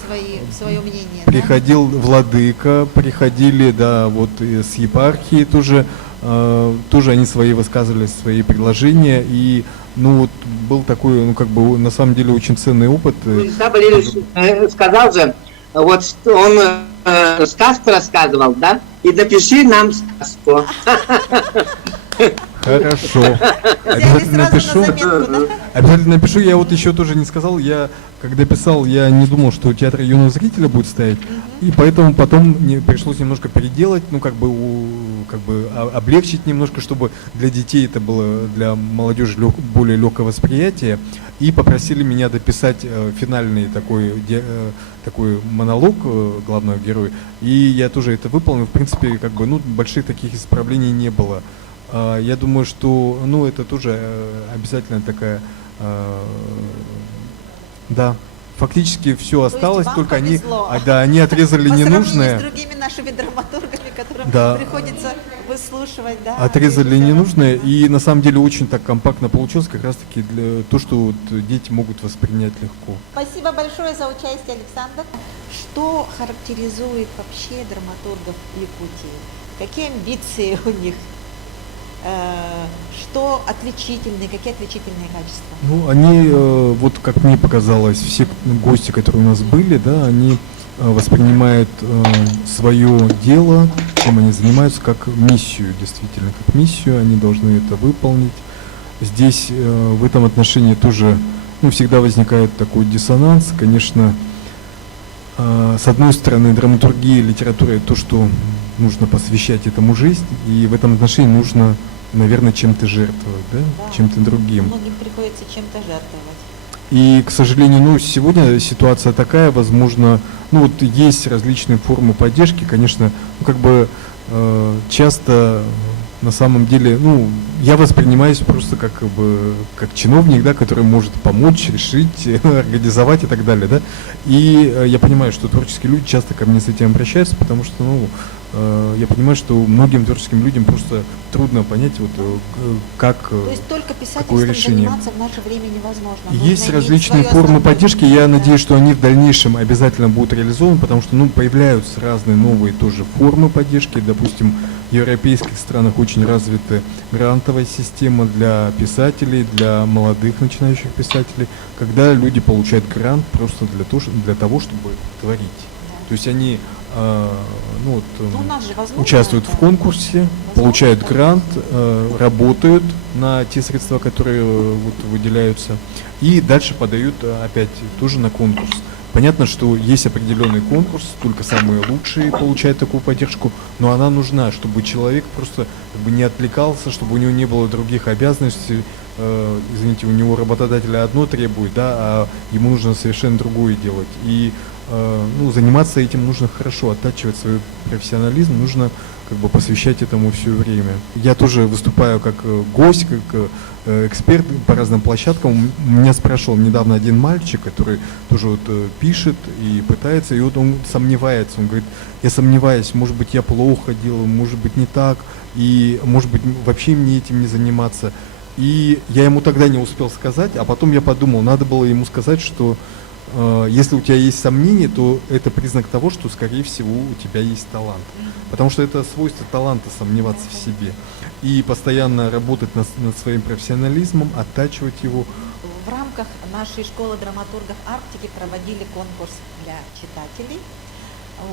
свое мнение. приходил Владыка, приходили, да, вот с епархии тоже они свои высказывали, свои предложения, и, ну, вот был такой, ну, как бы, на самом деле, очень ценный опыт. Да, Валерий сказал же, вот он сказку рассказывал, да, и напиши нам сказку. Хорошо. Обязательно напишу. Обязательно напишу. Я вот еще тоже не сказал, я когда писал, я не думал, что театр юного зрителя будет стоять, и поэтому потом мне пришлось немножко переделать, ну, как бы облегчить немножко, чтобы для детей это было, для молодежи более легкое восприятие, и попросили меня дописать финальный такой монолог главного героя, и я тоже это выполнил. В принципе, как бы, ну, больших таких исправлений не было. Я думаю, что, ну, это тоже обязательно такая, да, фактически все осталось, только они отрезали ненужное. По сравнению с другими нашими драматургами, которым Да. приходится выслушивать, да. Отрезали ненужное, и на самом деле очень так компактно получилось, как раз таки для то, что вот дети могут воспринять легко. Спасибо большое за участие, Александр. Что характеризует вообще драматургов Якутии? Какие амбиции у них? Что отличительные, какие отличительные качества? Ну, они, вот как мне показалось, все гости, которые у нас были, да, они воспринимают свое дело, чем они занимаются, как миссию, действительно, как миссию, они должны это выполнить. Здесь в этом отношении тоже, ну, всегда возникает такой диссонанс, конечно. С одной стороны, драматургия, литература – это то, что нужно посвящать этому жизнь, и в этом отношении нужно, наверное, чем-то жертвовать, да? Чем-то другим. Многим приходится чем-то жертвовать. И, к сожалению, ну, сегодня ситуация такая, возможно, ну, вот есть различные формы поддержки, конечно, ну, как бы часто на самом деле, ну, я воспринимаюсь просто как чиновник, да, который может помочь, решить, организовать и так далее, да. И я понимаю, что творческие люди часто ко мне с этим обращаются, потому что, ну, я понимаю, что многим творческим людям просто трудно понять, вот, как, То есть только какое писательством решение. заниматься в наше время невозможно. Есть Нужно иметь различные свою формы основную поддержки, я да. надеюсь, что они в дальнейшем обязательно будут реализованы, потому что, ну, появляются разные новые тоже формы поддержки. Допустим, в европейских странах очень развита грантовая система для писателей, для молодых начинающих писателей, когда люди получают грант просто для того, чтобы творить. Да. То есть они Ну, у нас же возможно участвуют это? в конкурсе, получают грант, работают на те средства, которые вот выделяются, и дальше подают опять тоже на конкурс. Понятно, что есть определенный конкурс, только самые лучшие получают такую поддержку, но она нужна, чтобы человек просто как бы не отвлекался, чтобы у него не было других обязанностей, извините, у него работодателя одно требует, да, а ему нужно совершенно другое делать. И ну, заниматься этим нужно хорошо, оттачивать свой профессионализм, нужно как бы посвящать этому все время. Я тоже выступаю как гость, как эксперт по разным площадкам. Меня спрашивал недавно один мальчик, который тоже вот пишет и пытается, и вот он сомневается, он говорит, я сомневаюсь, может быть, я плохо делаю, может быть, не так, и может быть, вообще мне этим не заниматься. И я ему тогда не успел сказать, а потом я подумал, надо было ему сказать, что если у тебя есть сомнения, то это признак того, что, скорее всего, у тебя есть талант. Потому что это свойство таланта сомневаться в себе. И постоянно работать над своим профессионализмом, оттачивать его. В рамках нашей школы драматургов Арктики проводили конкурс для читателей.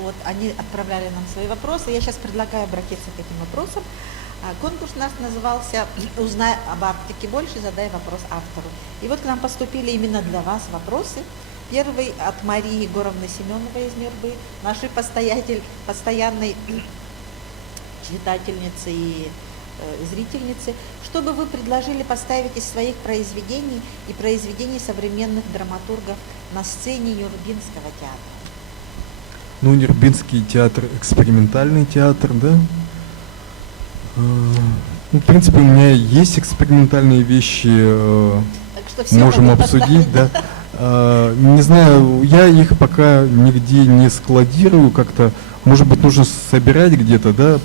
Вот, они отправляли нам свои вопросы. Я сейчас предлагаю обратиться к этим вопросам. Конкурс у нас назывался «Узнай об Арктике больше, задай вопрос автору». И вот к нам поступили именно для вас вопросы. Первый от Марии Егоровны Семеновой из Мирбы, нашей постоянной читательницы и зрительницы. Что бы вы предложили поставить из своих произведений и произведений современных драматургов на сцене Нюрбинского театра? Ну, Нюрбинский театр, экспериментальный театр, да? Ну, в принципе, у меня есть экспериментальные вещи, так что можем обсудить, да. Не знаю, я их пока нигде не складирую как-то. Может быть, нужно собирать где-то, да,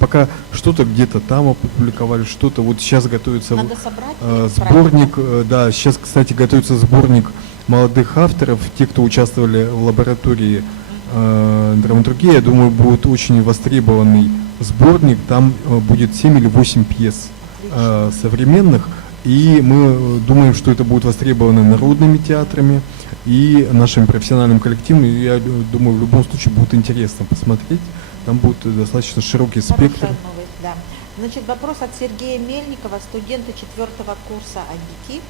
пока что-то где-то там опубликовали, что-то. Вот сейчас готовится сборник, да, сейчас, кстати, готовится сборник молодых авторов, те, кто участвовали в лаборатории драматургии. Я думаю, будет очень востребованный сборник, там будет 7 или 8 пьес современных. И мы думаем, что это будет востребовано народными театрами и нашим профессиональным коллективом. И я думаю, в любом случае будет интересно посмотреть. Там будет достаточно широкий спектр. Новость, да. Значит, вопрос от Сергея Мельникова, студента 4-го курса АГИКИ.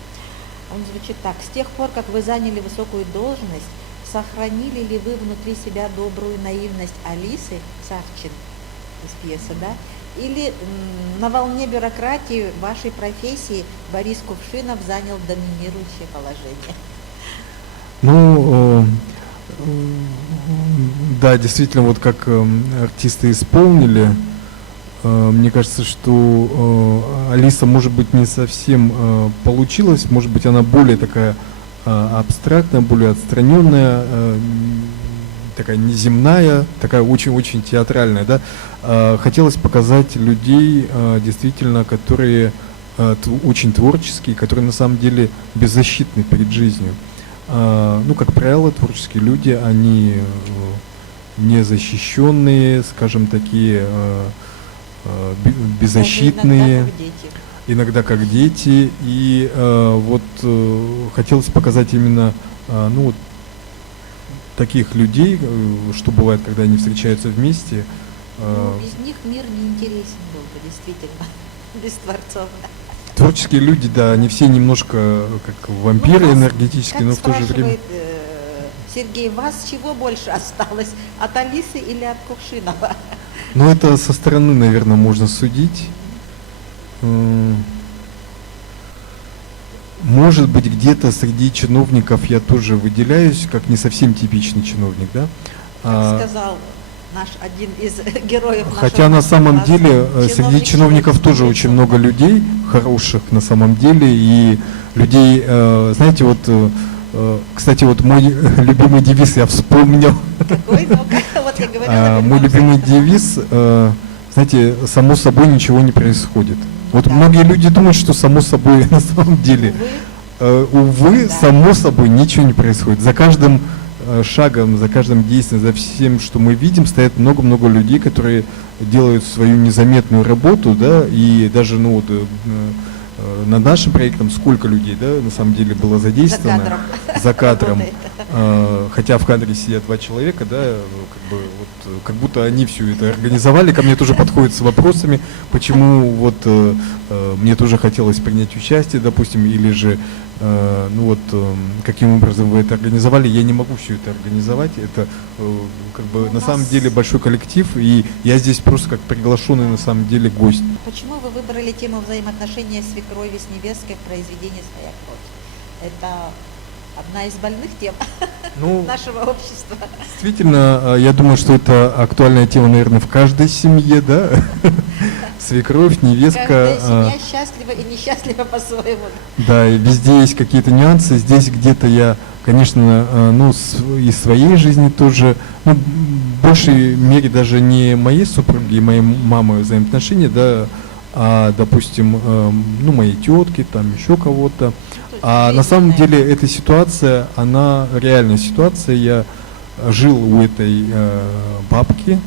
Он звучит так. С тех пор, как вы заняли высокую должность, сохранили ли вы внутри себя добрую наивность Алисы Савчин из пьесы, да? Или на волне бюрократии вашей профессии Борис Кувшинов занял доминирующее положение? Ну, да, действительно, вот как артисты исполнили, мне кажется, что Алиса, может быть, не совсем получилась, может быть, она более такая абстрактная, более отстраненная, такая неземная, такая очень-очень театральная, да. Хотелось показать людей, действительно, которые очень творческие, которые на самом деле беззащитны перед жизнью. Ну, как правило, творческие люди, они незащищенные, скажем, такие беззащитные, иногда как дети. И вот хотелось показать именно, ну, вот, таких людей, что бывает, когда они встречаются вместе. Ну, без них мир не интересен был бы, действительно, без творцов. Творческие люди, да, они все немножко как вампиры энергетические, но в то же время... Сергей, вас чего больше осталось, от Алисы или от Кувшинова? Ну, это со стороны, наверное, можно судить. Может быть, где-то среди чиновников я тоже выделяюсь, как не совсем типичный чиновник, да? Как сказал наш один из героев. Хотя на самом деле среди чиновников тоже очень много людей хороших на самом деле, и людей, знаете, вот, кстати, вот мой любимый девиз я вспомнил. Какой? Вот я говорила. Мой любимый девиз, знаете, само собой ничего не происходит. Вот многие люди думают, что само собой на самом деле, увы, само собой ничего не происходит. За каждым шагом, за каждым действием, за всем, что мы видим, стоят много-много людей, которые делают свою незаметную работу, да, и даже, ну, вот, над нашим проектом сколько людей, да, на самом деле было задействовано за кадром. хотя в кадре сидят 2 человека, да, как бы вот, как будто они все это организовали, ко мне тоже подходят с вопросами, почему вот мне тоже хотелось принять участие, допустим, или же, ну вот, каким образом вы это организовали, я не могу все это организовать, это как бы на самом деле большой коллектив, и я здесь просто как приглашенный на самом деле гость. Почему вы выбрали тему взаимоотношения свекрови с невесткой в произведении «Своякот»? Это одна из больных тем нашего общества. Действительно, я думаю, что это актуальная тема, наверное, в каждой семье, да? Свекровь, невестка. Каждая семья счастлива и несчастлива по-своему. Да, и везде есть какие-то нюансы. Здесь где-то я, конечно, ну, из своей жизни тоже, ну, в большей мере даже не моей супруги и моей мамы взаимоотношения, да, а, допустим, ну, моей тетки, там еще кого-то. А на самом деле эта ситуация, она реальная ситуация. Я жил у этой бабки,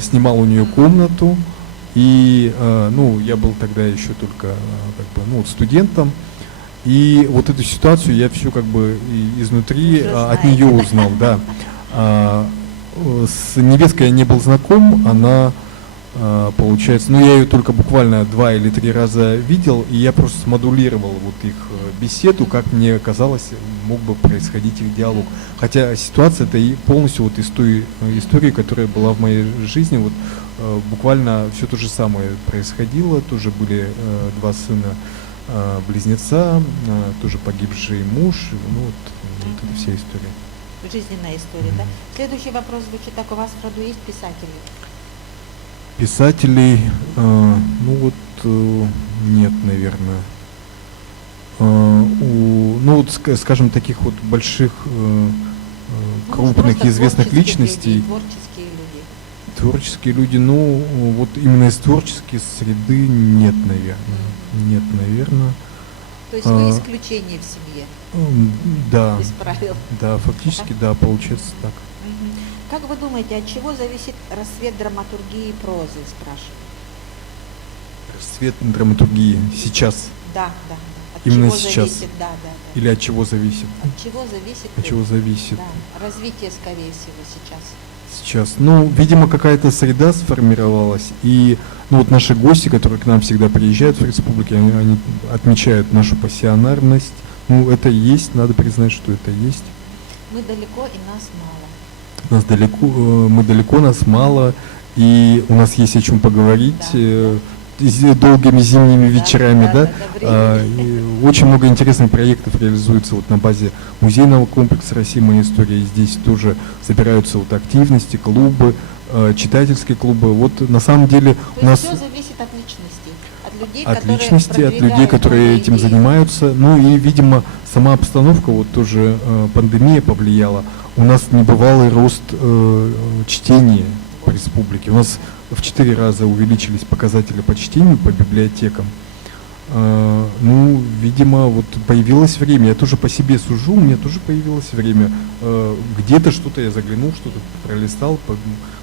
снимал у нее комнату, и ну, я был тогда еще только как бы, ну, студентом. И вот эту ситуацию я всю как бы изнутри от нее узнал, да. С невесткой я не был знаком, она, получается, ну я ее только буквально 2 или 3 раза видел, и я просто смодулировал вот их беседу, как мне казалось, мог бы происходить их диалог. Хотя ситуация это и полностью вот из той истории, которая была в моей жизни, вот буквально все то же самое происходило, тоже были 2 сына близнеца, тоже погибший муж, ну вот эта вся история. Жизненная история, да? Следующий вопрос звучит так: у вас в роду есть писатели? Писателей, ну вот нет, наверное. Ну вот, скажем, таких вот больших, крупных, известных личностей. Творческие люди, ну вот именно из творческой среды нет, наверное. Нет, наверное. То есть вы исключение в семье? Да. Без правил? Да, фактически, да, получается так. Как вы думаете, от чего зависит расцвет драматургии и прозы, спрашиваю? Расцвет драматургии сейчас? Да, да. От именно чего сейчас? Зависит? Да, да. Или от чего зависит? От чего зависит? От чего зависит? Да. Развитие, скорее всего, сейчас. Сейчас. Ну, видимо, какая-то среда сформировалась, и ну, вот наши гости, которые к нам всегда приезжают в республике, они отмечают нашу пассионарность. Ну, это есть, надо признать, что это есть. Мы далеко, и нас мало. Нас далеко, мы далеко, нас мало, и у нас есть о чем поговорить. Да. Долгими зимними вечерами, да. Очень много интересных проектов реализуется вот на базе музейного комплекса «Россия. Моя история». И здесь тоже собираются вот активности, клубы, читательские клубы. Вот на самом деле у нас все зависит от личности, от людей, которые этим занимаются. Ну и, видимо, сама обстановка, вот тоже пандемия повлияла. У нас небывалый рост чтения по республике. У нас в 4 раза увеличились показатели по чтению по библиотекам. Ну, видимо, вот появилось время. Я тоже по себе сужу, у меня тоже появилось время. Где-то что-то я заглянул, что-то пролистал,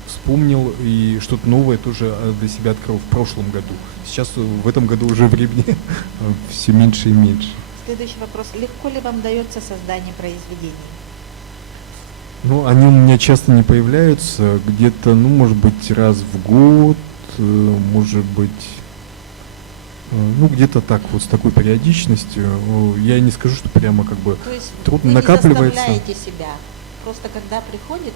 вспомнил, и что-то новое тоже для себя открыл в прошлом году. Сейчас в этом году уже времени все меньше и меньше. Следующий вопрос. Легко ли вам дается создание произведений? Ну, они у меня часто не появляются, где-то, ну, может быть, раз в год, может быть, ну, где-то так, вот с такой периодичностью. Я не скажу, что прямо как бы трудно накапливается. Вы не заставляете себя, просто когда приходит...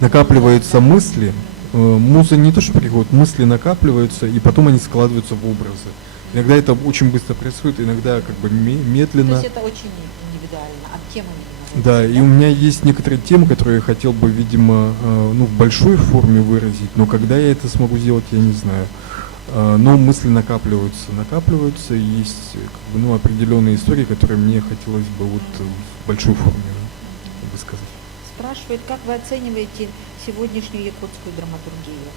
Накапливаются мысли, муза не то, что приходит, мысли накапливаются, и потом они складываются в образы. Иногда это очень быстро происходит, иногда как бы медленно. То есть это очень индивидуально, от темы именно. Да, и у меня есть некоторые темы, которые я хотел бы, видимо, ну, в большой форме выразить, но когда я это смогу сделать, я не знаю. Но мысли накапливаются, и есть как бы, ну, определенные истории, которые мне хотелось бы вот в большой форме высказать. Спрашивают, как вы оцениваете сегодняшнюю якутскую драматургию?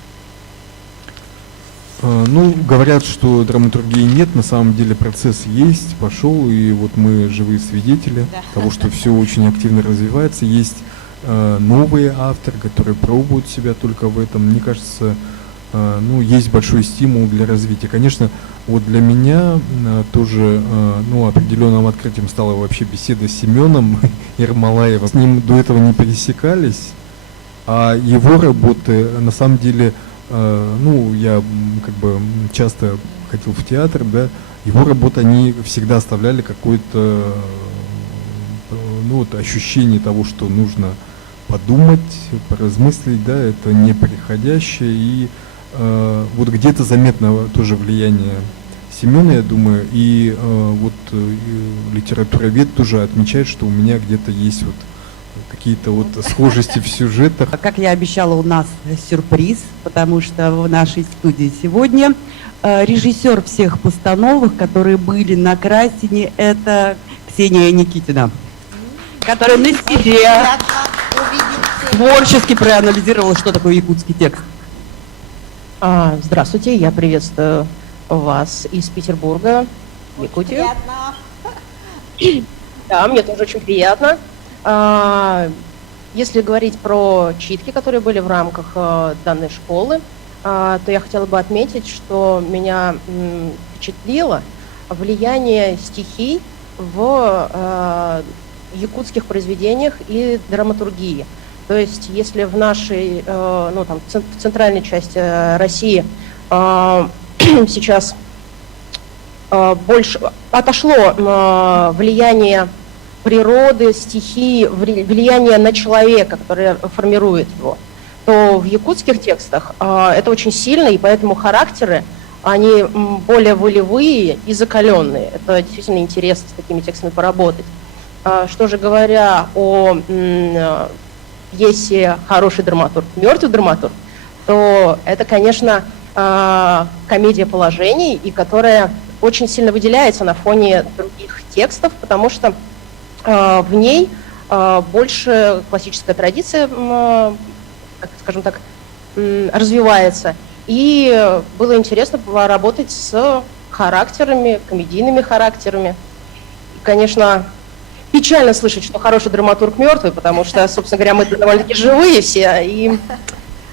Ну, говорят, что драматургии нет, на самом деле процесс есть, пошел, и вот мы живые свидетели того, что все очень активно развивается. Есть новые авторы, которые пробуют себя только в этом. Мне кажется, ну, есть большой стимул для развития. Конечно, вот для меня тоже, ну, определенным открытием стала вообще беседа с Семеном Ермолаевым. С ним до этого не пересекались, а его работы, на самом деле, ну, я как бы часто ходил в театр, да, его работы, они всегда оставляли какое-то, ну, вот ощущение того, что нужно подумать, поразмыслить, да, это неприходящее, и вот где-то заметно тоже влияние Семена, я думаю, и вот литературовед тоже отмечает, что у меня где-то есть вот какие-то вот схожести в сюжетах. Как я обещала, у нас сюрприз, потому что в нашей студии сегодня режиссер всех постановок, которые были на Красине, это Ксения Никитина, которая на себе творчески проанализировала, что такое якутский текст. Здравствуйте, я приветствую вас из Петербурга, Якутию. Да, мне тоже очень приятно. Если говорить про читки, которые были в рамках данной школы, то я хотела бы отметить, что меня впечатлило влияние стихий в якутских произведениях и драматургии. То есть, если в нашей, ну, там, в центральной части России сейчас больше отошло влияние природы, стихии, влияние на человека, которое формирует его, то в якутских текстах это очень сильно, и поэтому характеры, они более волевые и закаленные. Это действительно интересно с такими текстами поработать. Что же говоря о пьесе «Хороший драматург, мертвый драматург», то это, конечно, комедия положений, и которая очень сильно выделяется на фоне других текстов, потому что в ней больше классическая традиция, скажем так, развивается. И было интересно поработать с характерами, комедийными характерами. И, конечно, печально слышать, что хороший драматург мертвый, потому что, собственно говоря, мы довольно-таки живые все, и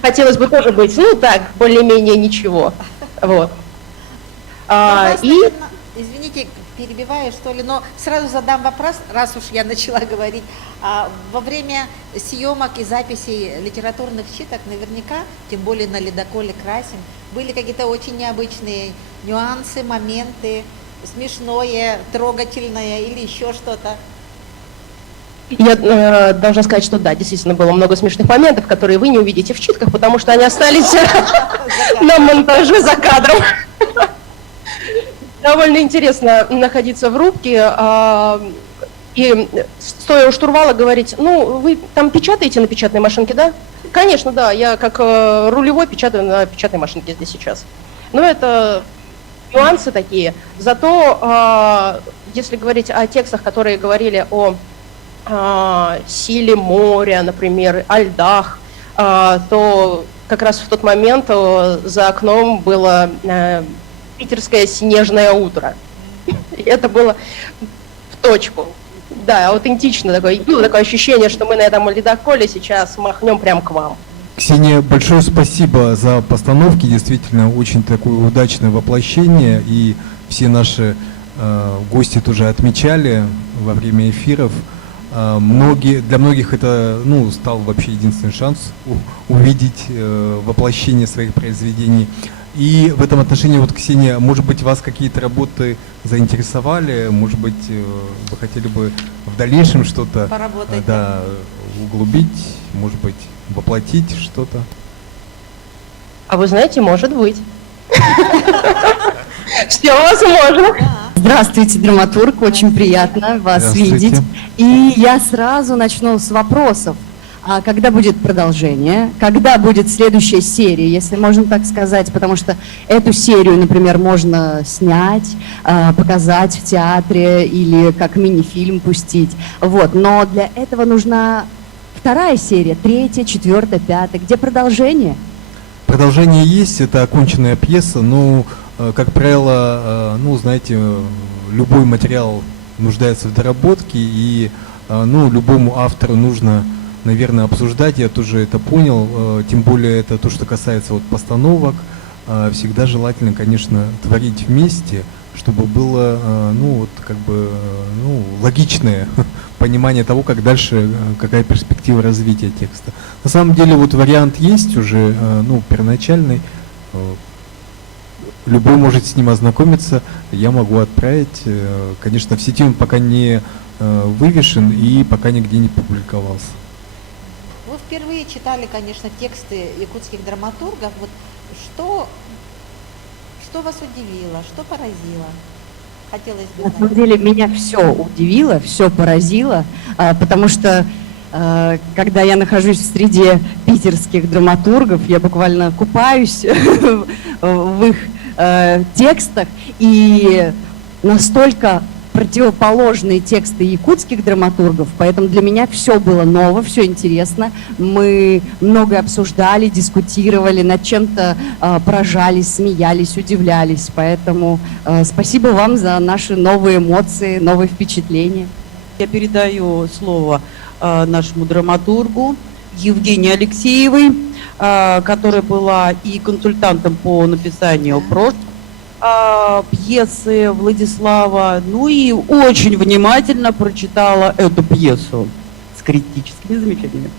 хотелось бы тоже быть, ну так, более-менее ничего. Вот. Извините, перебиваю, что ли, но сразу задам вопрос, раз уж я начала говорить. Во время съемок и записей литературных читок наверняка, тем более на ледоколе Красин, были какие-то очень необычные нюансы, моменты, смешное, трогательное или еще что-то? Я должна сказать, что да, действительно было много смешных моментов, которые вы не увидите в читках, потому что они остались на монтаже за кадром. Довольно интересно находиться в рубке и, стоя у штурвала, говорить: ну, вы там печатаете на печатной машинке, да? Конечно, да, я как рулевой печатаю на печатной машинке здесь сейчас. Но это нюансы такие. Зато, если говорить о текстах, которые говорили о силе моря, например, о льдах, то как раз в тот момент за окном было питерское снежное утро. И это было в точку. Да, аутентично такое. Было такое ощущение, что мы на этом ледоколе сейчас махнем прямо к вам. Ксения, большое спасибо за постановки. Действительно, очень такое удачное воплощение. И все наши гости тоже отмечали во время эфиров. Для многих это, ну, стал вообще единственный шанс увидеть воплощение своих произведений. И в этом отношении, вот, Ксения, может быть, вас какие-то работы заинтересовали, может быть, вы хотели бы в дальнейшем что-то углубить, может быть, воплотить что-то? А вы знаете, может быть. Все возможно. Здравствуйте, драматург, очень приятно вас видеть. И я сразу начну с вопросов. А когда будет продолжение? Когда будет следующая серия, если можно так сказать? Потому что эту серию, например, можно снять, показать в театре или как мини-фильм пустить. Вот. Но для этого нужна вторая серия, третья, четвертая, пятая. Где продолжение? Продолжение есть, это оконченная пьеса, но, как правило, ну, знаете, любой материал нуждается в доработке, и, ну, любому автору нужно наверное, обсуждать, я тоже это понял, тем более это то, что касается вот постановок. Всегда желательно, конечно, творить вместе, чтобы было, ну, вот, как бы, ну, логичное понимание того, как дальше, какая перспектива развития текста. На самом деле, вот вариант есть уже, ну, первоначальный. Любой может с ним ознакомиться, я могу отправить. Конечно, в сети он пока не вывешен и пока нигде не публиковался. Вы впервые читали, конечно, тексты якутских драматургов. Вот что вас удивило, что поразило? Хотелось бы На знать. самом деле меня все удивило, все поразило, потому что когда я нахожусь в среде питерских драматургов, я буквально купаюсь в их текстах, и настолько противоположные тексты якутских драматургов, поэтому для меня все было ново, все интересно. Мы многое обсуждали, дискутировали, над чем-то поражались, смеялись, удивлялись. Поэтому спасибо вам за наши новые эмоции, новые впечатления. Я передаю слово нашему драматургу Евгении Алексеевой, которая была и консультантом по написанию пьесы Владислава, ну и очень внимательно прочитала эту пьесу с критическими замечаниями.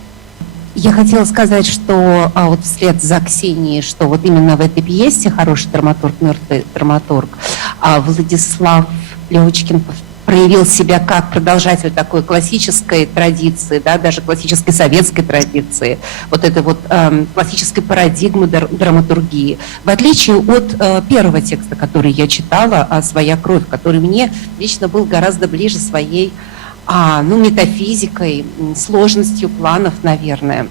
Я хотела сказать, что вот вслед за Ксенией, что вот именно в этой пьесе «Хороший драматург, мертвый драматург» Владислав Левочкин проявил себя как продолжатель такой классической традиции, да, даже классической советской традиции, вот этой вот классической парадигмы драматургии. В отличие от первого текста, который я читала, «Своя кровь», который мне лично был гораздо ближе своей метафизикой, сложностью планов, наверное.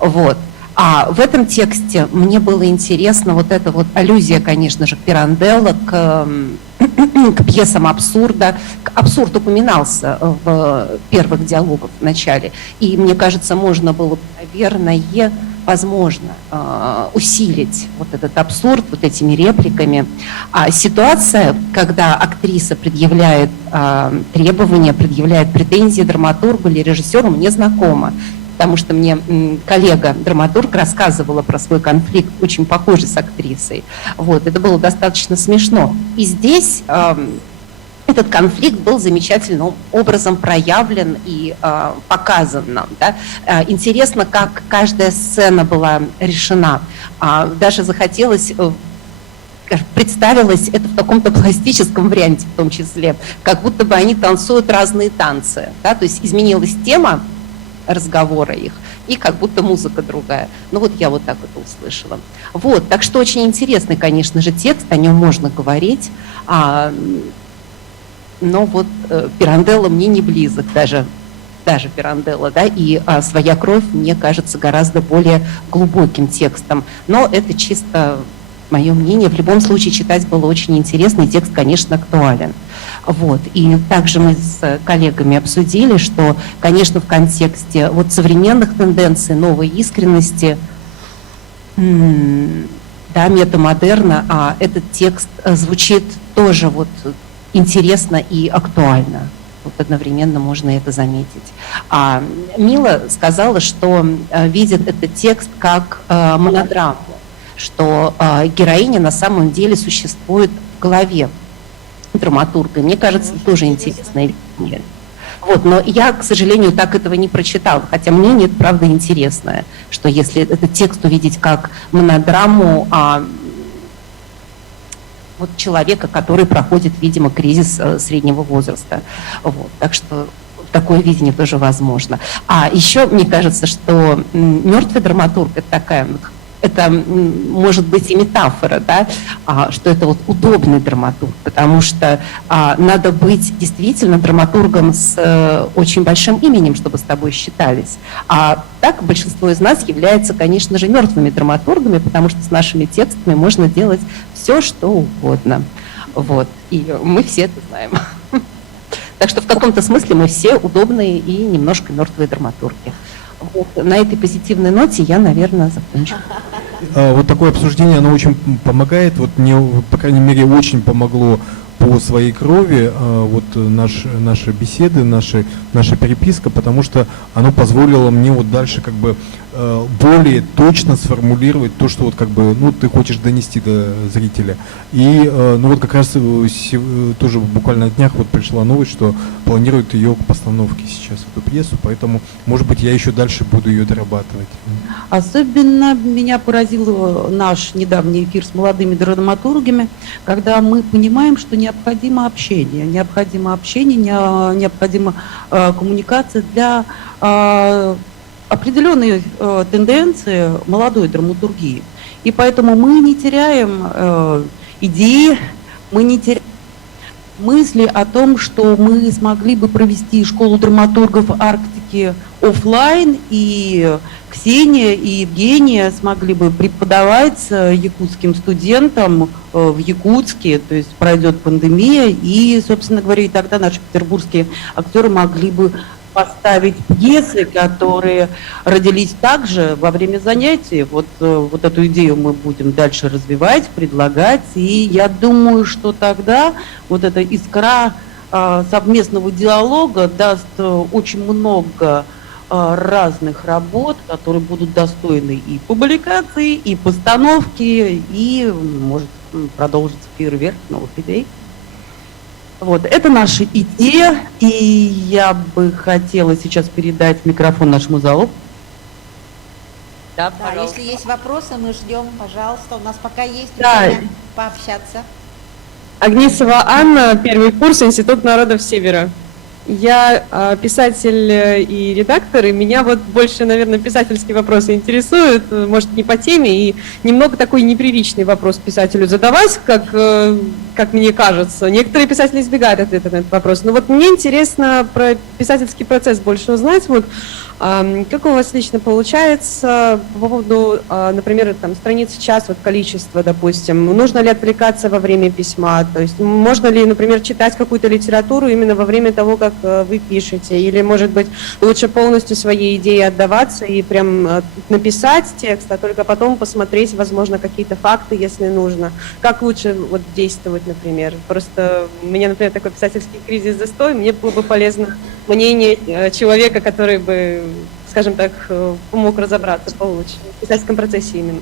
Вот. А в этом тексте мне было интересно вот эта вот аллюзия, конечно же, к Пиранделло, к пьесам абсурда. Абсурд упоминался в первых диалогах в начале. И мне кажется, можно было бы, наверное, возможно, усилить вот этот абсурд вот этими репликами. А ситуация, когда актриса предъявляет требования, предъявляет претензии драматургу или режиссеру, мне знакома. Потому что мне коллега-драматург рассказывала про свой конфликт, очень похожий с актрисой. Вот, это было достаточно смешно. И здесь этот конфликт был замечательным образом проявлен и показан нам. Да? Интересно, как каждая сцена была решена. Даже захотелось... представилось это в каком-то пластическом варианте в том числе, как будто бы они танцуют разные танцы. Да? То есть изменилась тема разговора их, и как будто музыка другая. Ну вот я вот так это услышала. Вот, так что очень интересный, конечно же, текст, о нем можно говорить, но вот Пиранделло мне не близок, даже Пиранделло, да, и «Своя кровь» мне кажется гораздо более глубоким текстом. Но это чисто мое мнение. В любом случае читать было очень интересно, и текст, конечно, актуален. Вот. И также мы с коллегами обсудили, что, конечно, в контексте вот современных тенденций, новой искренности, да, метамодерна, этот текст звучит тоже вот интересно и актуально. Вот одновременно можно это заметить. Мила сказала, что видит этот текст как монодраму, что героиня на самом деле существует в голове драматурга. Мне кажется, это тоже интересное видение. Вот, но я, к сожалению, так этого не прочитала, хотя мнение это, правда, интересное, что если этот текст увидеть как монодраму вот человека, который проходит, видимо, кризис среднего возраста. Вот, так что такое видение тоже возможно. А еще мне кажется, что мертвый драматург это такая... Это может быть и метафора, да, что это вот удобный драматург, потому что надо быть действительно драматургом с очень большим именем, чтобы с тобой считались. А так большинство из нас является, конечно же, мертвыми драматургами, потому что с нашими текстами можно делать все, что угодно. Вот. И мы все это знаем. Так что в каком-то смысле мы все удобные и немножко мертвые драматурги. Вот. На этой позитивной ноте я, наверное, закончу. Вот такое обсуждение, оно очень помогает. Вот мне, по крайней мере, очень помогло по своей крови вот наши беседы, наша переписка, потому что оно позволило мне вот дальше как бы более точно сформулировать то, что вот как бы, ну, ты хочешь донести до зрителя. И, ну, вот как раз тоже буквально на днях вот пришла новость, что планируют ее к постановке сейчас, эту пьесу, поэтому, может быть, я еще дальше буду ее дорабатывать. Особенно меня поразил наш недавний эфир с молодыми драматургами, когда мы понимаем, что необходимо общение, необходима коммуникация для определенной тенденции молодой драматургии. И поэтому мы не теряем идеи, мы не теряем мысли о том, что мы смогли бы провести школу драматургов Арктики офлайн, и Ксения и Евгения смогли бы преподавать якутским студентам в Якутске, то есть пройдет пандемия, и, собственно говоря, и тогда наши петербургские актеры могли бы поставить пьесы, которые родились также во время занятий. Вот эту идею мы будем дальше развивать, предлагать, и я думаю, что тогда вот эта искра совместного диалога даст очень много разных работ, которые будут достойны и публикации, и постановки, и может продолжится фейерверк новых идей. Вот, это наша идея, и я бы хотела сейчас передать микрофон нашему залу. Да, если есть вопросы, мы ждем, пожалуйста, у нас пока есть Да. время пообщаться. Агнесова Анна, первый курс, Институт народов Севера. Я писатель и редактор, и меня вот больше, наверное, писательские вопросы интересуют, может, не по теме, и немного такой неприличный вопрос писателю задавать, как мне кажется. Некоторые писатели избегают ответа на этот вопрос. Но вот мне интересно про писательский процесс больше узнать. Вот, как у вас лично получается по поводу, например, там, страниц в час, вот количество, допустим, нужно ли отвлекаться во время письма, то есть можно ли, например, читать какую-то литературу именно во время того, как вы пишете, или, может быть, лучше полностью своей идее отдаваться и прям написать текст, а только потом посмотреть, возможно, какие-то факты, если нужно. Как лучше вот действовать, например? Просто у меня, например, такой писательский кризис, застой, мне было бы полезно мнение человека, который бы, скажем так, помог разобраться получше в писательском процессе именно.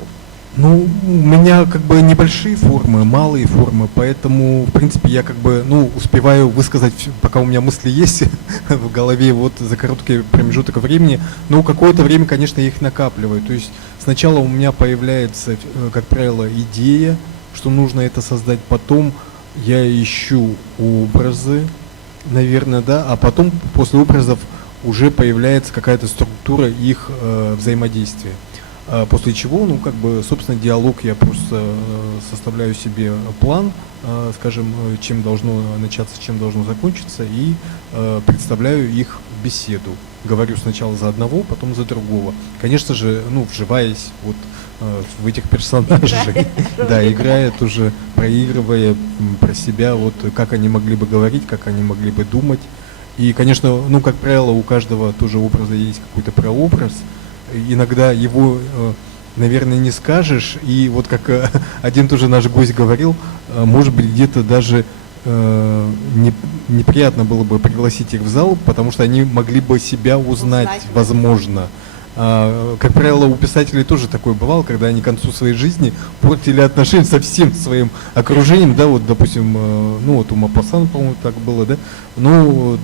Ну, у меня как бы небольшие формы, малые формы, поэтому, в принципе, я как бы, ну, успеваю высказать, пока у меня мысли есть в голове, вот за короткий промежуток времени, но какое-то время, конечно, я их накапливаю. То есть сначала у меня появляется, как правило, идея, что нужно это создать, потом я ищу образы, наверное, да, а потом после образов уже появляется какая-то структура их взаимодействия. После чего, ну, как бы, собственно, диалог, я просто составляю себе план, скажем, чем должно начаться, чем должно закончиться, и представляю их беседу. Говорю сначала за одного, потом за другого. Конечно же, ну, вживаясь вот в этих персонажей, да, играя тоже, проигрывая про себя, вот как они могли бы говорить, как они могли бы думать. И, конечно, ну, как правило, у каждого тоже образа есть какой-то прообраз. Иногда его, наверное, не скажешь, и вот как один тоже наш гость говорил, может быть, где-то даже неприятно было бы пригласить их в зал, потому что они могли бы себя узнать, возможно. Как правило, у писателей тоже такое бывало, когда они к концу своей жизни портили отношения со всем своим окружением, да, вот, допустим, ну, вот у Мапасан, по-моему, так было, да, ну,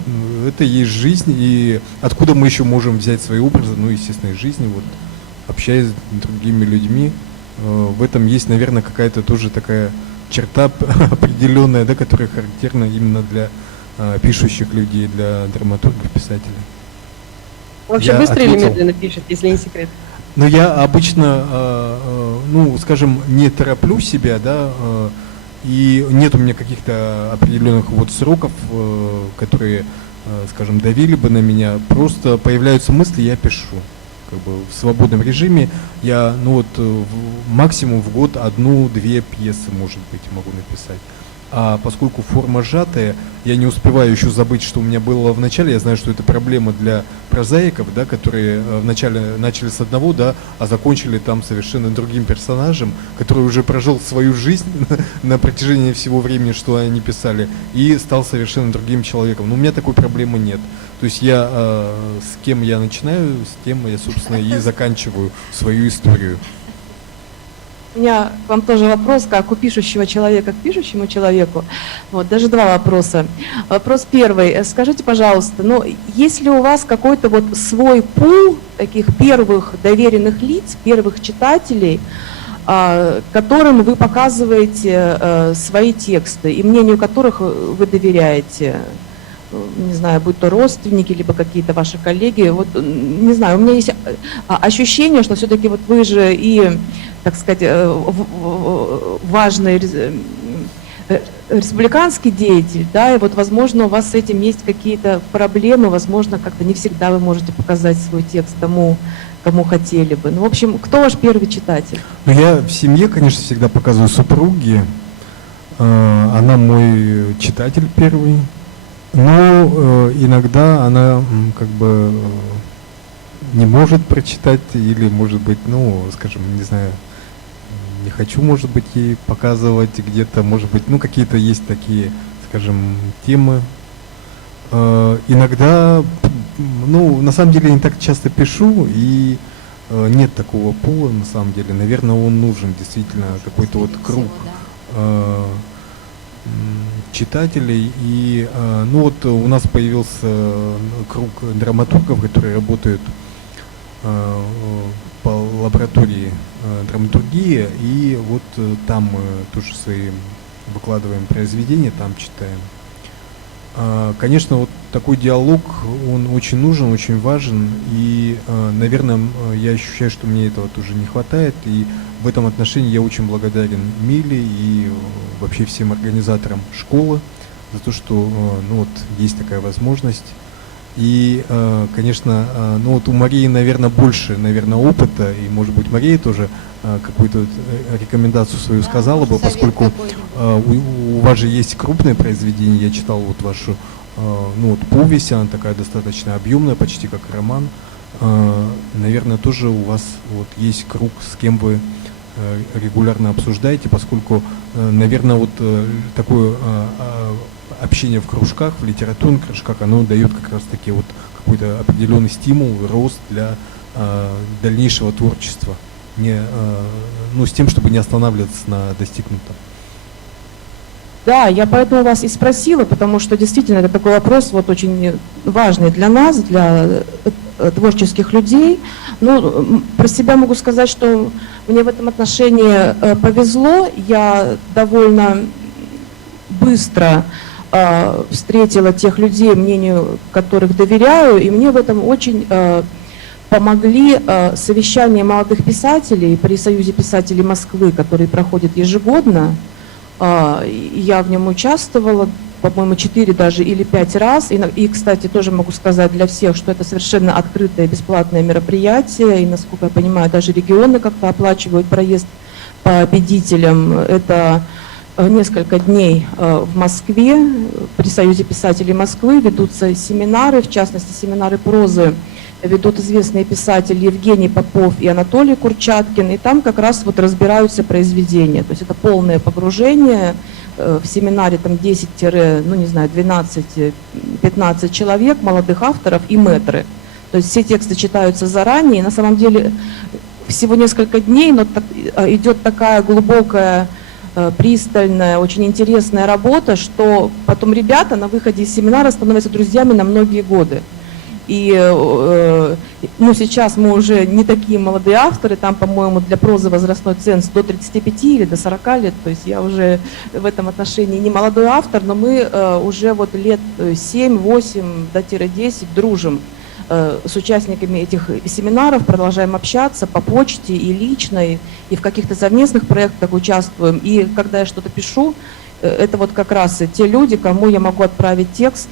это есть жизнь, и откуда мы еще можем взять свои образы, ну, естественно, из жизни, вот, общаясь с другими людьми, в этом есть, наверное, какая-то тоже такая черта определенная, да, которая характерна именно для пишущих людей, для драматургов, писателей. Вообще быстро или медленно пишет, если не секрет? Ну, я обычно, ну, скажем, не тороплю себя, да, и нет у меня каких-то определенных вот сроков, которые, скажем, давили бы на меня. Просто появляются мысли, я пишу. Как бы в свободном режиме я, ну вот, максимум в год 1-2 пьесы, может быть, могу написать. а поскольку форма сжатая, я не успеваю еще забыть, что у меня было в начале. Я знаю, что это проблема для прозаиков, да, которые вначале начали с одного, да, а закончили там совершенно другим персонажем, который уже прожил свою жизнь на протяжении всего времени, что они писали, и стал совершенно другим человеком. Но у меня такой проблемы нет. То есть я с кем я начинаю, с тем я, собственно, и заканчиваю свою историю. У меня к вам тоже вопрос, как у пишущего человека к пишущему человеку. Вот, даже два вопроса. Вопрос первый. Скажите, пожалуйста, ну, есть ли у вас какой-то вот свой пул таких первых доверенных лиц, первых читателей, которым вы показываете свои тексты и мнению которых вы доверяете? Не знаю, будь то родственники, либо какие-то ваши коллеги. Вот, не знаю, у меня есть ощущение, что все-таки вот вы же и, так сказать, важный республиканский деятель, да, и вот, возможно, у вас с этим есть какие-то проблемы, возможно, как-то не всегда вы можете показать свой текст тому, кому хотели бы. Ну, в общем, кто ваш первый читатель? Ну, я в семье, конечно, всегда показываю супруге. Она мой читатель первый. Но иногда она как бы не может прочитать или, может быть, ну, скажем, не знаю, не хочу, может быть, ей показывать где-то, может быть, ну, какие-то есть такие, скажем, темы. Иногда, ну, на самом деле, я не так часто пишу, и нет такого пула, на самом деле. Наверное, он нужен, действительно, какой-то вот круг читателей. И ну вот у нас появился круг драматургов, которые работают по лаборатории драматургии, и вот там мы тоже свои выкладываем произведения, там читаем. Конечно, вот такой диалог, он очень нужен, очень важен, и, наверное, я ощущаю, что мне этого тоже не хватает, и в этом отношении я очень благодарен Миле и вообще всем организаторам школы за то, что ну вот, есть такая возможность. И, конечно, ну вот у Марии, наверное, больше, наверное, опыта, и, может быть, Мария тоже какую-то рекомендацию свою сказала бы, поскольку у вас же есть крупное произведение, я читал вот вашу, ну вот повесть, она такая достаточно объемная, почти как роман. Наверное, тоже у вас вот есть круг, с кем вы регулярно обсуждаете, поскольку, наверное, вот такое общение в кружках, в литературных кружках, оно дает как раз-таки вот какой-то определенный стимул, рост для дальнейшего творчества, ну, с тем, чтобы не останавливаться на достигнутом. Да, я поэтому вас и спросила, потому что действительно это такой вопрос вот очень важный для нас, для творческих людей. Ну, про себя могу сказать, что мне в этом отношении повезло. Я довольно быстро встретила тех людей, мнению которых доверяю, и мне в этом очень помогли совещания молодых писателей при Союзе писателей Москвы, которые проходят ежегодно. Я в нем участвовала, по-моему, 4 даже или 5 раз. И, кстати, тоже могу сказать для всех, что это совершенно открытое, бесплатное мероприятие. И, насколько я понимаю, даже регионы как-то оплачивают проезд победителям. Это несколько дней в Москве. При Союзе писателей Москвы ведутся семинары, в частности, семинары прозы. Ведут известные писатели Евгений Попов и Анатолий Курчаткин, и там как раз вот разбираются произведения. То есть это полное погружение. В семинаре там 10, ну не знаю, 12-15 человек, молодых авторов и мэтры. То есть все тексты читаются заранее, и на самом деле всего несколько дней, но идет такая глубокая, пристальная, очень интересная работа, что потом ребята на выходе из семинара становятся друзьями на многие годы. И ну, сейчас мы уже не такие молодые авторы, там, по-моему, для прозы возрастной ценз до 35 или до 40 лет, то есть я уже в этом отношении не молодой автор, но мы уже вот лет 7-8 до 10 дружим с участниками этих семинаров, продолжаем общаться по почте и лично, и в каких-то совместных проектах участвуем. И когда я что-то пишу, это вот как раз те люди, кому я могу отправить текст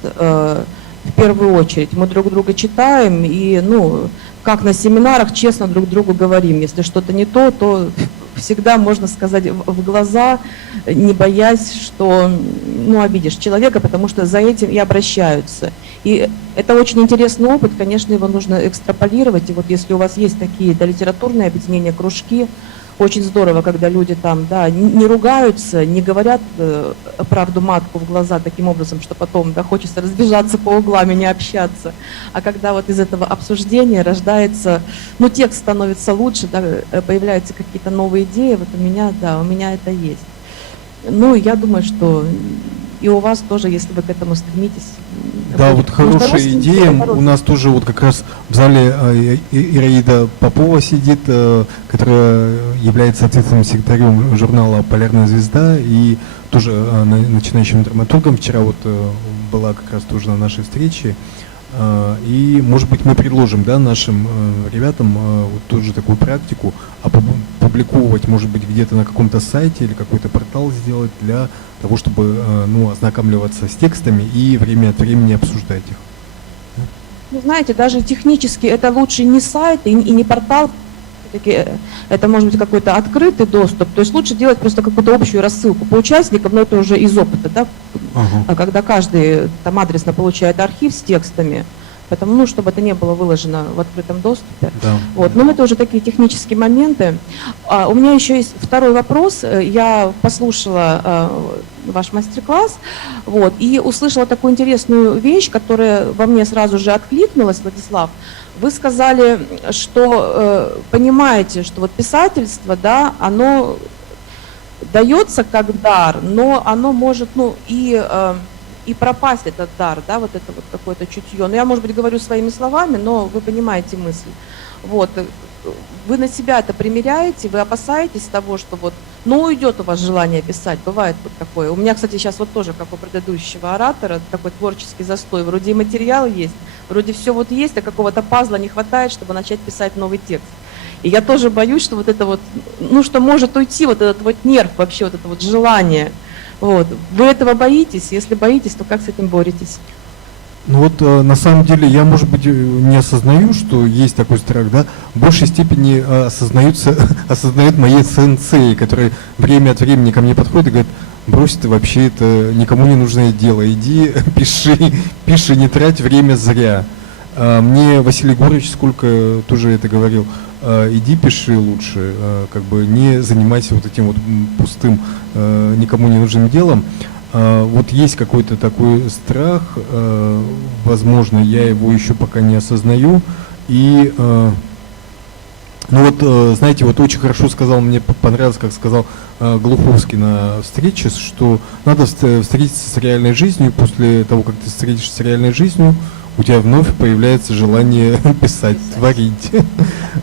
в первую очередь. Мы друг друга читаем и, ну, как на семинарах, честно друг другу говорим. Если что-то не то всегда можно сказать в глаза, не боясь, что, ну, обидишь человека, потому что за этим и обращаются. И это очень интересный опыт, конечно, его нужно экстраполировать. И вот если у вас есть такие литературные объединения, кружки, очень здорово, когда люди там, да, не ругаются, не говорят правду матку в глаза таким образом, что потом, да, хочется разбежаться по углам и не общаться. А когда вот из этого обсуждения рождается, ну, текст становится лучше, да, появляются какие-то новые идеи, вот у меня это есть. Ну, я думаю, что и у вас тоже, если вы к этому стремитесь. Да, вот хорошая идея. У нас тоже вот как раз в зале Ираида Попова сидит, которая является ответственным секретарем журнала «Полярная звезда» и тоже начинающим драматургом. Вчера вот была как раз тоже на нашей встрече. И, может быть, мы предложим, да, нашим ребятам вот тоже такую практику, опубликовывать, может быть, где-то на каком-то сайте или какой-то портал сделать для того, чтобы, ну, ознакомливаться с текстами и время от времени обсуждать их. Ну, знаете, даже технически это лучше не сайт и не портал, это может быть какой-то открытый доступ, то есть лучше делать просто какую-то общую рассылку по участникам, но это уже из опыта, да, когда каждый там адресно получает архив с текстами, потому, ну, чтобы это не было выложено в открытом доступе. Да. Вот, но это уже такие технические моменты. У меня еще есть второй вопрос. Я послушала ваш мастер-класс, вот, и услышала такую интересную вещь, которая во мне сразу же откликнулась, Владислав. Вы сказали, что понимаете, что вот писательство, да, оно дается как дар, но оно может, ну, и пропасть этот дар, да, вот это вот какое-то чутье. Ну, я, может быть, говорю своими словами, но вы понимаете мысль. Вот, вы на себя это примеряете, вы опасаетесь того, что вот, ну, уйдет у вас желание писать, бывает вот такое. У меня, кстати, сейчас вот тоже, как у предыдущего оратора, такой творческий застой. Вроде и материал есть, вроде все вот есть, а какого-то пазла не хватает, чтобы начать писать новый текст. И я тоже боюсь, что вот это вот, ну, что может уйти вот этот вот нерв вообще, вот это вот желание. Вот. Вы этого боитесь? Если боитесь, то как с этим боретесь? Ну вот на самом деле я, может быть, не осознаю, что есть такой страх, да, в большей степени осознают мои сенсеи, которые время от времени ко мне подходят и говорят: брось, ты вообще, это никому не нужное дело, иди пиши, не трать время зря. Мне Василий Егорович сколько тоже это говорил: иди пиши лучше, как бы не занимайся вот этим вот пустым, никому не нужным делом. Вот есть какой-то такой страх, возможно, я его еще пока не осознаю. И, ну вот, знаете, вот очень хорошо сказал, мне понравилось, как сказал Глуховский на встрече, что надо встретиться с реальной жизнью, и после того, как ты встретишься с реальной жизнью, у тебя вновь появляется желание писать, творить.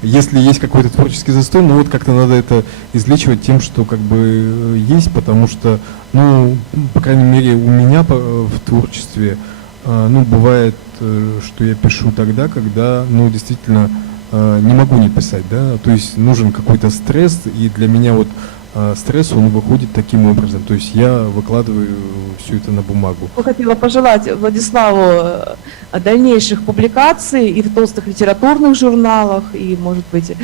Если есть какой-то творческий застой, ну вот как-то надо это излечивать тем, что как бы есть, потому что, ну, по крайней мере, у меня в творчестве, ну, бывает, что я пишу тогда, когда, ну, действительно не могу не писать, да, то есть нужен какой-то стресс, и для меня вот стресс, он выходит таким образом, то есть я выкладываю все это на бумагу. Я хотела пожелать Владиславу дальнейших публикаций и в толстых литературных журналах, и, может быть,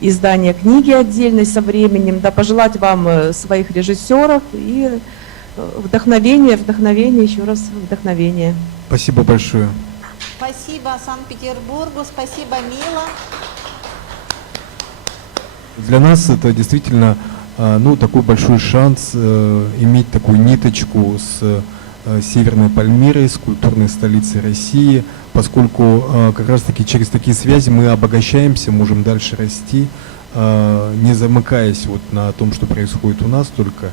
издания книги отдельной со временем, да, пожелать вам своих режиссеров и вдохновения, еще раз вдохновения. Спасибо большое. Спасибо Санкт-Петербургу, спасибо, Мила. Для нас это действительно, ну, такой большой шанс иметь такую ниточку с Северной Пальмирой, с культурной столицей России, поскольку как раз-таки через такие связи мы обогащаемся, можем дальше расти, не замыкаясь вот на том, что происходит у нас только.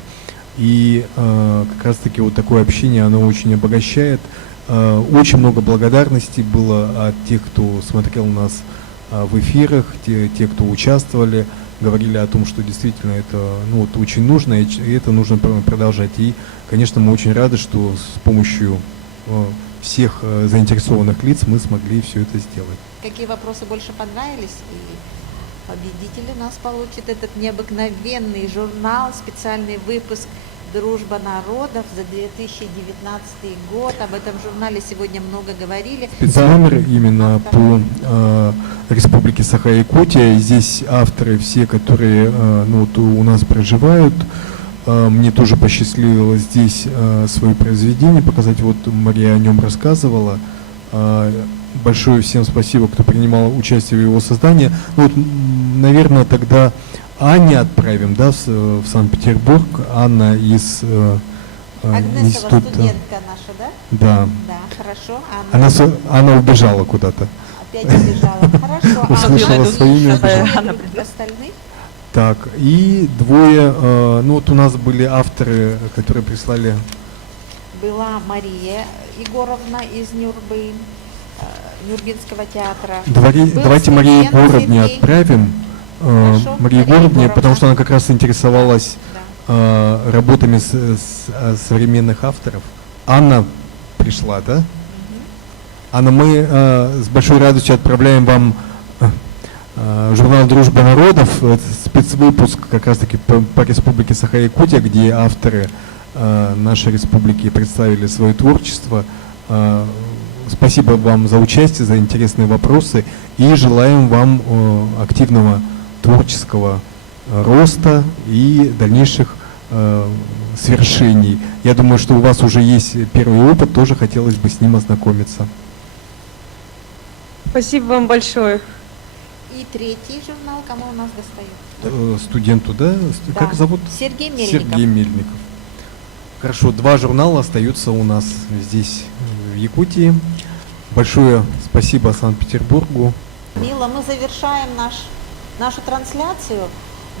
И как раз-таки вот такое общение, оно очень обогащает. Очень много благодарностей было от тех, кто смотрел нас в эфирах, те, кто участвовали, говорили о том, что действительно это, ну, вот очень нужно, и это нужно продолжать. И, конечно, мы очень рады, что с помощью всех заинтересованных лиц мы смогли все это сделать. Какие вопросы больше понравились? И победитель у нас получит этот необыкновенный журнал, специальный выпуск «Дружба народов» за 2019 год. Об этом журнале сегодня много говорили. Спецномер именно по Республике Саха-Якутия. Здесь авторы все, которые ну, вот у нас проживают. Мне тоже посчастливилось здесь свои произведения показать. Вот Мария о нем рассказывала. Большое всем спасибо, кто принимал участие в его создании. Ну, вот, наверное, тогда Анне отправим, да, в Санкт-Петербург. Анна из Агнесова, института. студентка наша, да? Да. Да, хорошо. Анна, Она убежала куда-то. опять убежала. Хорошо. Услышала свое имя. Остальных? Так, и двое, ну вот у нас были авторы, которые прислали. Была Мария Егоровна из Нюрбинского театра. Давайте Марии Егоровне отправим. Хорошо, Марии Мария Егоровне, Егоровна. потому что она как раз интересовалась работами современных авторов. Анна пришла, да? Анна, мы с большой радостью отправляем вам журнал «Дружба народов», это спецвыпуск как раз-таки по Республике Саха-Якутия, где авторы нашей республики представили свое творчество. Спасибо вам за участие, за интересные вопросы и желаем вам активного творческого роста и дальнейших свершений. Я думаю, что у вас уже есть первый опыт, тоже хотелось бы с ним ознакомиться. Спасибо вам большое. И третий журнал, кому у нас достает? Студенту, да? Да. Как зовут? Сергей Мельников. Сергей Мельников. Хорошо, 2 журнала остаются у нас здесь, в Якутии. Большое спасибо Санкт-Петербургу. Мила, мы завершаем нашу трансляцию,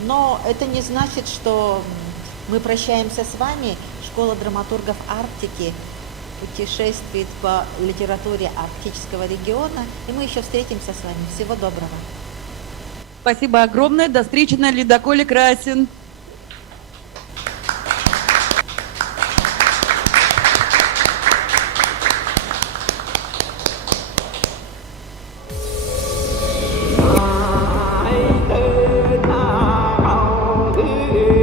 но это не значит, что мы прощаемся с вами. Школа драматургов Арктики путешествует по литературе арктического региона, и мы еще встретимся с вами. Всего доброго. Спасибо огромное. До встречи на ледоколе Красин. Hey,